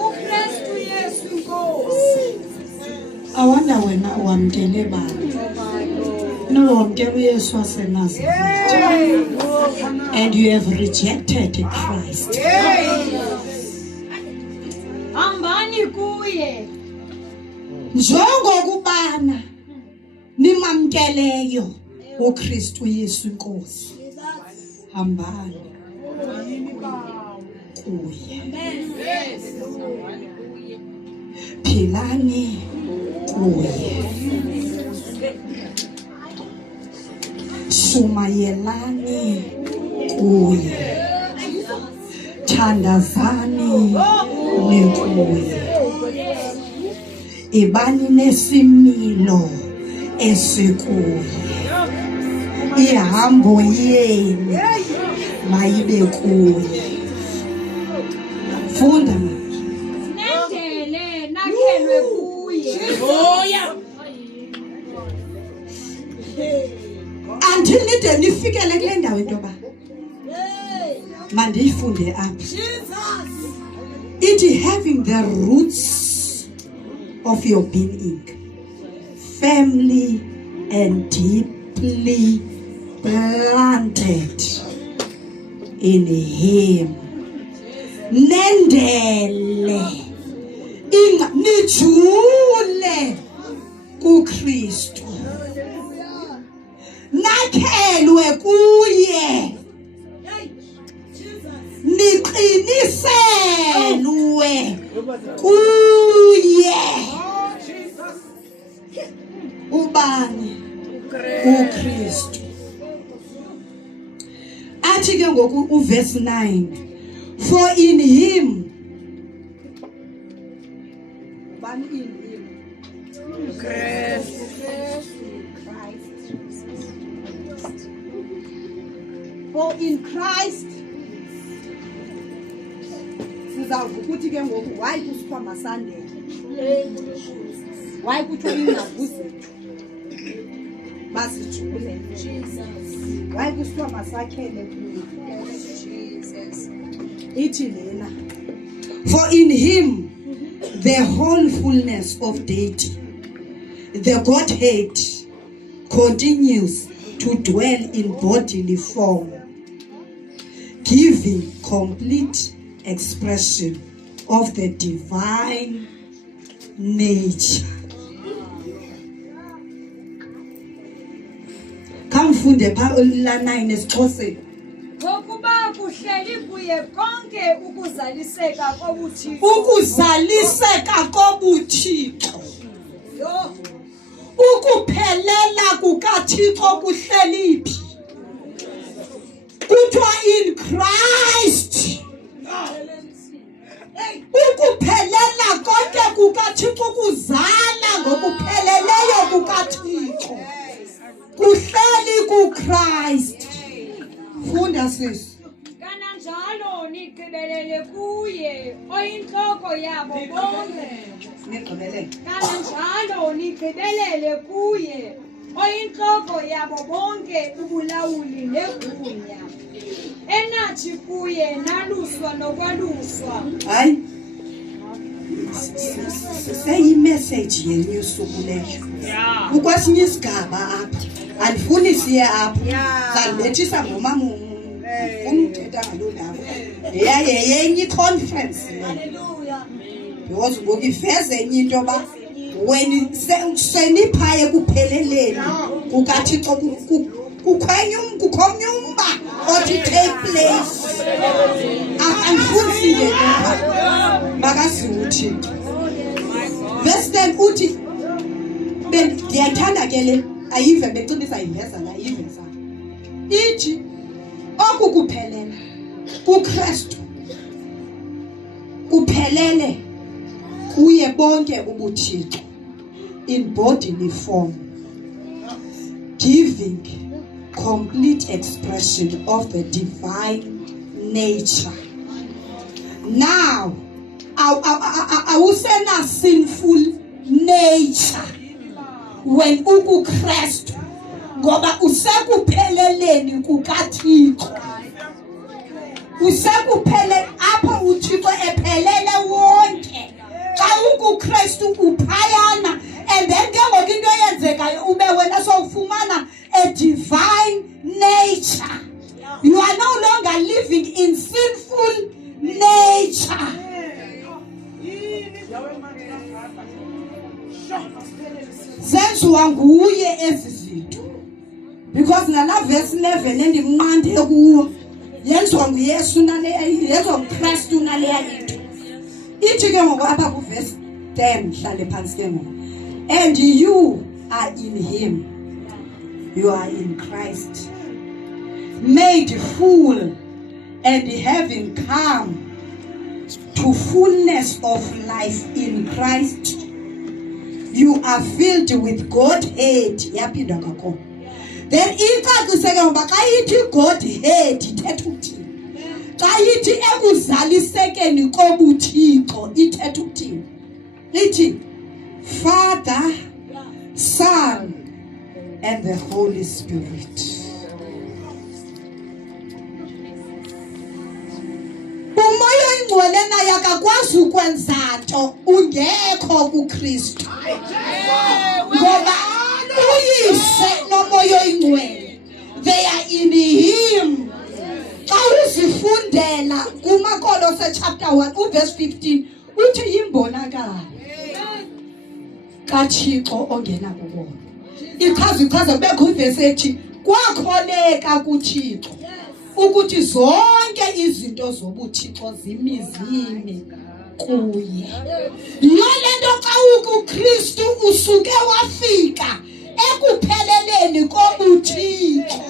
uKristu Yesu inkosi. Awanda wena wamkele bani. No, wamkele Yesu waseNazareth. And you have rejected Christ. Hambani kuye. Njengokubana nimamkeleyo uKristu Yesu inkosi. Hambani kuye. Philani kuye. Shumayelani kuye. Thandazani nikuye. Ibani nesimilo esikuye. Ihambo yenu mayibe kuye. Funda Nendele nakhelwe kuye. until nide nifikele kule ndawo intoba mandiyifunde apha. It having the roots of your being firmly and deeply planted in Him. Nendele nijule uKristu. Nakhelwe kuye. Niqiniselwe kuye. Ubani uKristu. Athi ke ngoku uverse 9. For in Him. Ubani in Him? For in Christ. Sizawukuthi ke ngoku why kusithiwa masandele. Why kuthiwa ingcabu zethu masijule. Why kusithiwa masakhele kuye. Ithi lena. For in Him the whole fullness of deity, the Godhead, continues to dwell in bodily form, giving complete expression of the divine nature. Kamfunde pha la 9 esiXhoseni. Ngokuba kuhleli kuye konke ukuzaliseka kobuThixo. Ukuzaliseka kobuThixo. Ukuphelela kukaThixo kuhleliphi? Kuthiwa in Christ. Ukuphelela konke kukaThixo, kuzala ngokupheleleyo kukaThixo kuhleli kuChrist. Funda sisi. Kananjalo nigqibelele kuye oyinhloko yabo bonke. Nigqibelele. Kananjalo nigqibelele kuye oyinhloko yabo bonke ubulawuli negunya. Enathi kuye naluswa nokwaluswa. Hayi. seyimessage yenu yosuku leyo. Ukwesinye isigaba apha. Andifuni siye apha. Sandibethisa ngomama ufuna uthetha ngaloo ndaba. Yenye conference. Hallelujah. Because ukiveze enye into ba when seniphaye kupheleleni kukaThixo kukhomnya umba othi take place. Andifuni siye lapha. Makaziwe uThixo. Verse 10 uthi ndiyathanda ke le ayive becebisa iveza la iveza. Ithi okukuphelela uKristu kuphelele kuye bonke ubuThixo in bodily form, giving complete expression of the divine nature. Now, awusena sinful nature when uKristu ngoba usekupheleleni kukaThixo. Usekuphelele apho uThixo ephelele wonke. Xa uKristu uphayana and then ke ngoku into eyenzekayo ube wena sowufumana a divine nature. You are no longer living in sinful nature. Zenziwa nguye ezi zinto. Because nala verse 11 endimnqande kuwo yenziwa nguYesu naleya yenziwa uKristu naleya into. Ithi ke ngoku apha ku verse 10 hlale phansi ke ngoku. And you are in him. You are in Christ. Made full and having come to fullness of life in Christ. You are filled with Godhead. Yaphinda ngakho. Then icacise ngoba xa ithi Godhead ithetha ukuthini? Xa ithi ekuzalisekeni kobuThixo ithetha ukuthini? Ithi Father, Son, and the Holy Spirit. Umoya oyingcwele naye akakwazi ukwenza nto ungekho kuKristu. Ngoba uyise nomoya oyingcwele they are in him. Xa uzifundela kuMakolose chapter 1 verse 15 uthi yimbonakalo kaThixo ongena kubona. Ichaza bekho ivesi ethi kwakholeka kuThixo ukuthi zonke izinto zobuThixo zimizime kuye. Yolento xa uKristu usuke wafika ekupheleleni kobuThixo.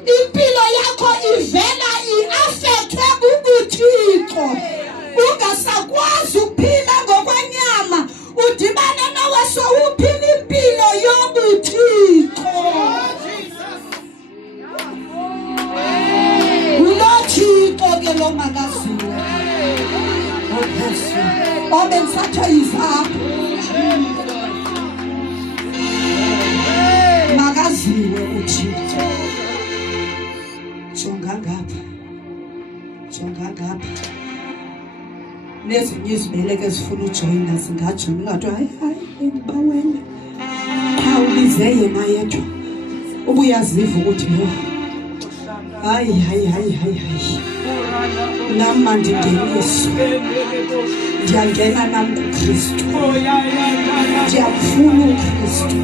Impilo yakho ivela iafectwe bubuThixo. Ungasakwazi ukuphila ngokwenyama udibane nawe sowuphila impilo yobuThixo. uLothixo ke lo Makaziwe. Obensatha izapho. Makaziwe uThixo. Jonga ngapha. Nezinye izibeleke ezifuna ujoyina zingajoyina ngathi hayi bawena. Xa ubize yena yedwa ubuyaziva ukuthi lo hayi nama ndingeniswe ndiyangena nam kuKristu. Ndiyamfuna uKristu.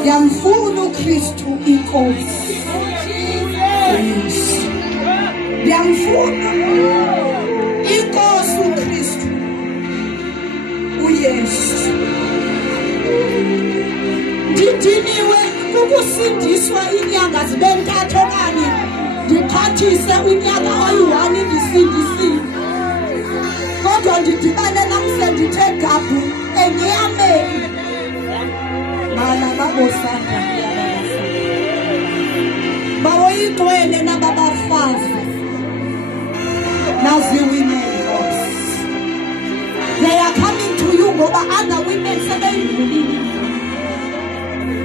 Ndiyamfuna uKristu inkosi. Ndiyamfuna inkosi uKristu uYesu. Ndidiniwe ukusindiswa inyanga zibe ntathu okanye ndiphathise unyaka oyi-1 ndisindisiwe. Kodwa ndidibane namse ndithe gabhu enyameni. Mala babosana bawoyigcwele nababafazi nazi-women gods. They are coming to you ngoba other women sebeyidlulile.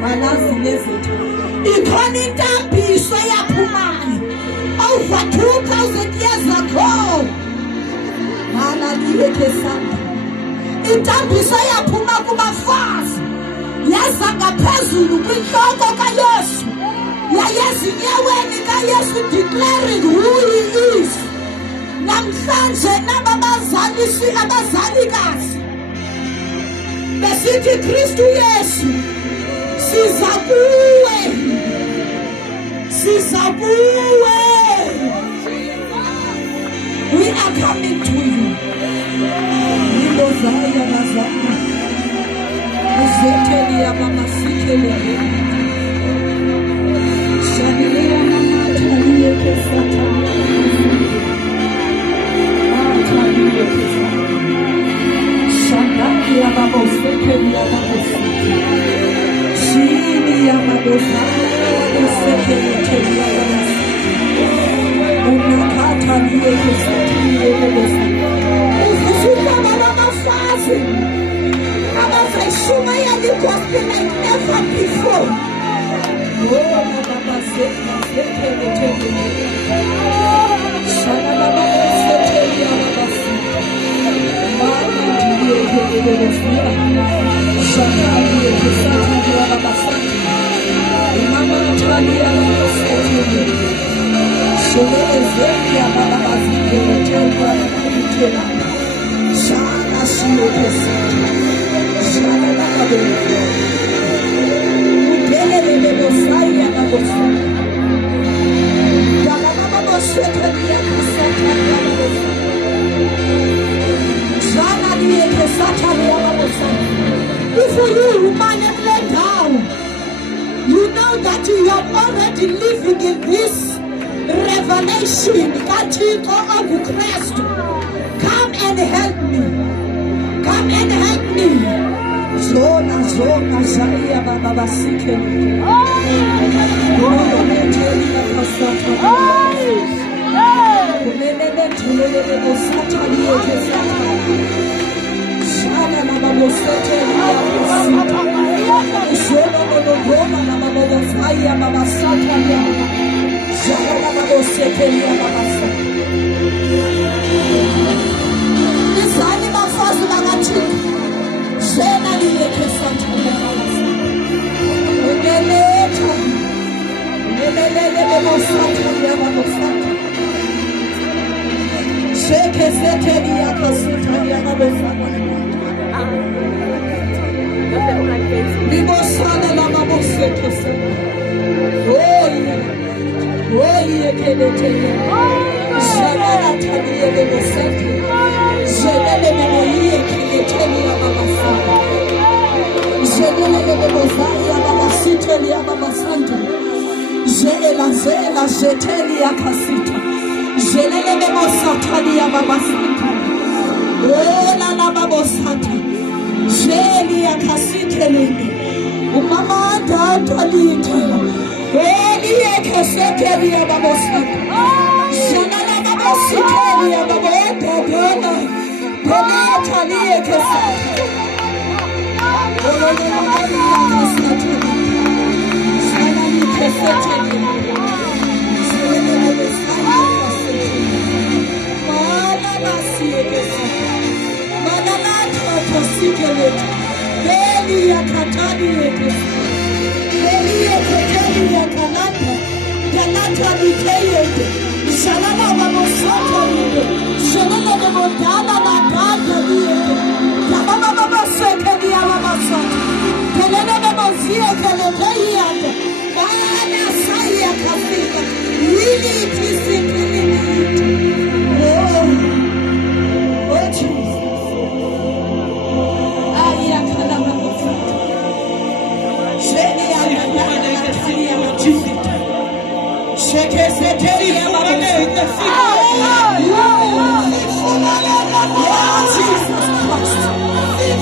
Malazi nezethu ikhona intambiso eyaphumayo over 2,000 years ago. Intambiso yaphuma kubafazi yaza ngaphezulu kwintloko kaYesu, yayeza inyaweni kaYesu, declaring who he is. Namhlanje abazalikazi besithi Kristu Yesu, siza kuwe. We are coming to you. Nilozaya nazama. Uzeteli ya mama sikele. Shanilia mama taliye kesata. Taliye kesata. Shandali ya baba usekeli ya baba usekeli. Shini ya madosa. Usekeli ya teli ya baba usekeli. Unakata liye kesata liye kesata. Ufisuka baba mafazi. Abazayishuma yali gospel like never before. Oh, baba sekeli teli. Shana baba usekeli ya baba usekeli. Mama liye kesata. Shana liye kesata ya baba usekeli. Mama tali ya baba usekeli. Shana ya baba usekeli teli ya baba usekeli. Shana siyo kesata. Shana baba usekeli. Ukelele bosai ya baba usekeli. Baba baba usekeli ya kesata ya baba usekeli. Shana liye kesata ya baba usekeli. If you woman lay down, you know that you are already living in this revelation. Kathixo of uKristu. Come and help me. Come and help me. Zona zaya baba basikele. Oh, leteli na pasata. Kulele tulele bosata liye kesata. Shana na baba seteli ya bosita. Zona monogoma na baba bosaya baba sata ya. Shana na baba seteli ya baba sata. Izani bafazi bakathixo. Shena liye kesata ya baba sata. Ungeletha. Ungelele bosata ya baba sata. Sheke seteli ya kasita ya baba sata. Libosana la maboseke se. Oye kelete. Shabara tabiye liboseke. Jelele memoye kelete ya baba santa. Jelele lebozali ya baba siteli ya baba santa. Jela jeteli ya kasita. Jelele lebosatali ya baba santa. Ola la baba santa. Jeli ya kasiteleni. Umama tatalita. Eli ya kaseteli ya baba santa. Jana la baba siteli ya baba tatalita. Pele tali ya kaseta. Ola la baba ya kaseta. Jana ni kaseteli. Jana la baba kaseta. Mala la siye kaseta. Mala la tatalita. Eli ya katani ya kaseta. Eli ya katani ya kanata. Kanata ni keyete. Shalala baba sata niye. Shalala baba dana na dana niye. Baba baba sata niye baba sata. Kelele baba siye kelele yiyate. Bana saya kafika. Really it is it. Oh Jesus. Aya kala baba sata. Sheni ya kanana na tani ya majifita. Sheke seteli ya baba sata. Jesus Christ.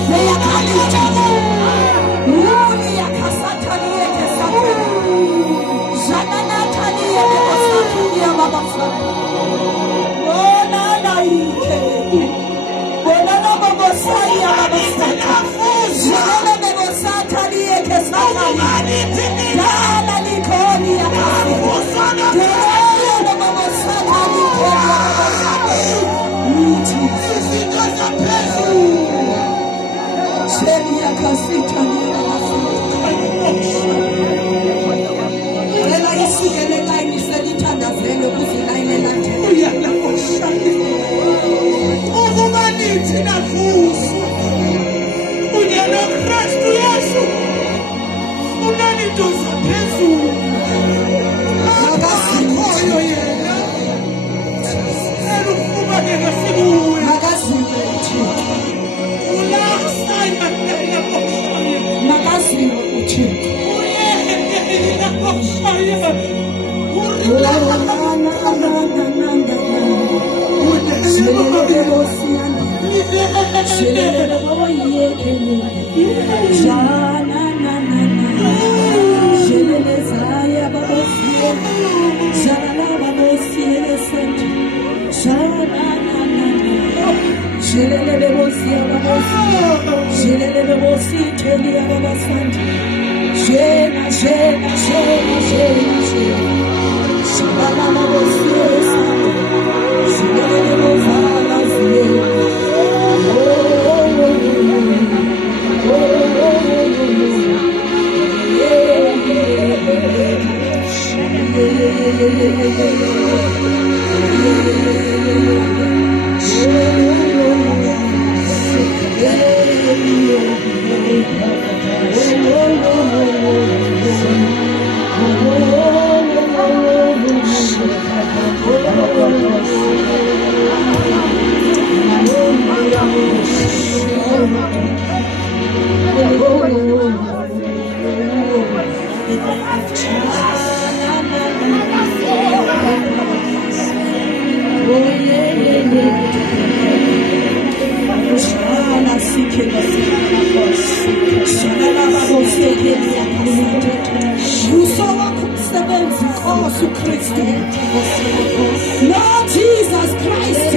They are coming to you. Uli ya kasata liye kesata. Janana tani ya baba sata ya baba sata. Ona na ike. Ona na baba sata ya baba sata. Janana baba sata liye kesata. Dana likoni ya kasata. Dana baba sata. izinto zaphezulu akakhoyo yena elufumaneka sikuwe Makaziwe uThixo. ulasaya yena koshaya Makaziwe uThixo. uyena koshaya uKristu Lord Jesus Christ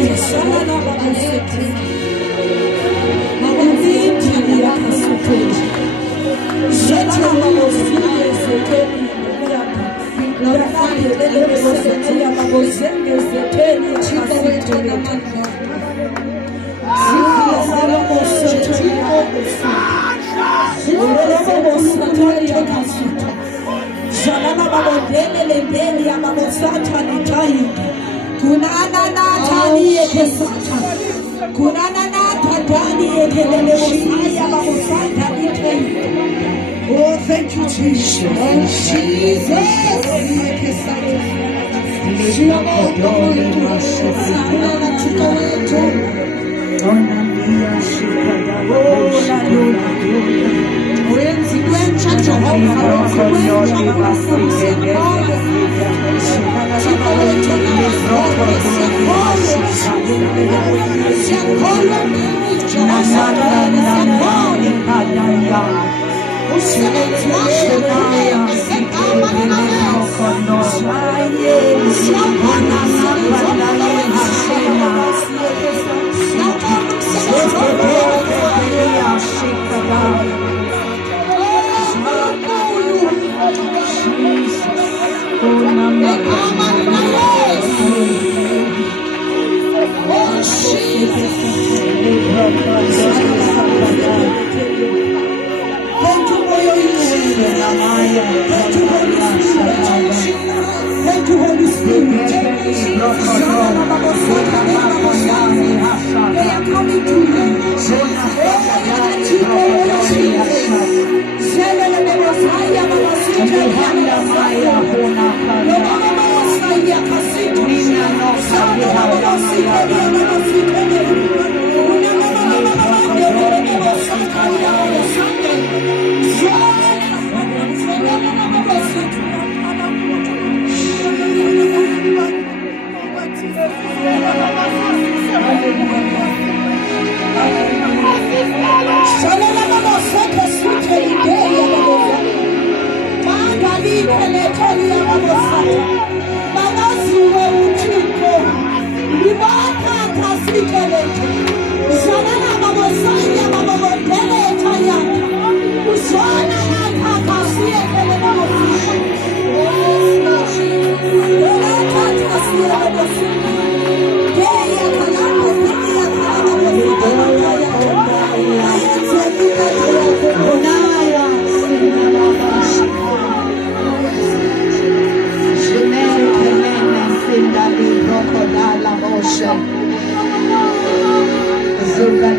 Oh, thank you, Jesus. Thank you, Holy Spirit. They are coming to Zuga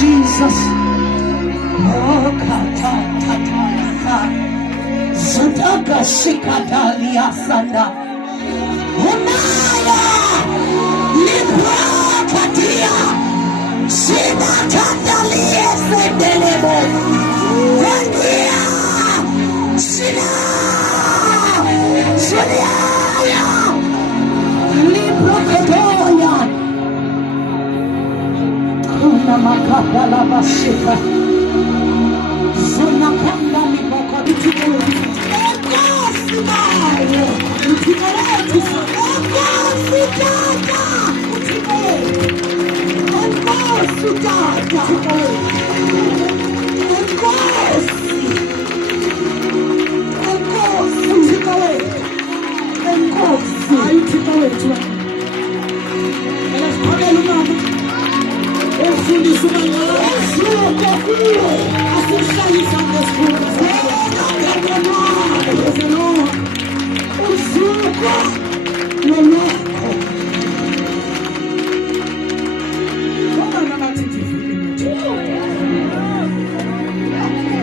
Jesus. Oh, kata tata sa. Zadaka shikatalia sana. Unaya libra katia. Sina kandalia sendelebo. Wendia. Sina. Sina. Bashika. Zona kanda miboko uthixo. Enkosi nayo. Uthixo wethu. Enkosi tata. Uthixo wethu. Enkosi tata. Enkosi. Enkosi uthixo wethu. Enkosi uthixo wethu. Elephakela umama. Ufundisa umama. Usuka kuwe. Asishayisa ngesifundo. Usuka lolwakho. Ngobani abathi ndivile mthi?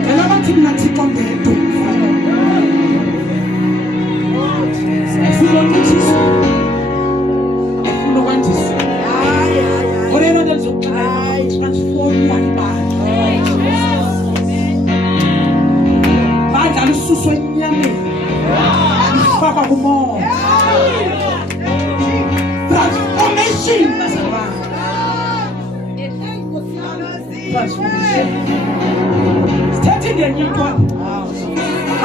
Phela bathi mna Thixo ngedwa. Ufuna ukwandisa. Ufuna ukwandisa. Orena ngizokuxelela transform yangibani. Badla lususo enyameni. Ifaka kumoya. Transformation bazalwane. Transformation. Sithathe ngenye into.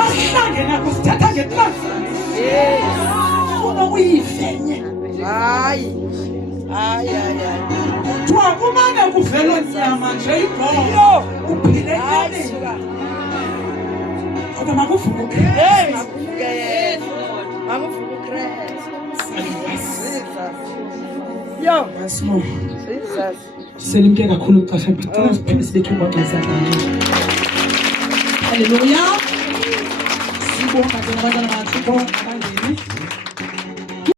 Ahlangene nakho sithatha ngetlasi. Ufuna uyifenye. Hayi. Kuthiwa kumane kuvela nyama nje ibhola uphile enyameni. Kodwa makuvuke. Hey, makuvuke. Makuvuke. Jesus. Yo, Yasimo. Jesus. Selimke kakhulu xesha phela siphinde sibethe ukwaqisa kanje. Haleluya. Sibonga ke abantwana bathi bonke abangeni.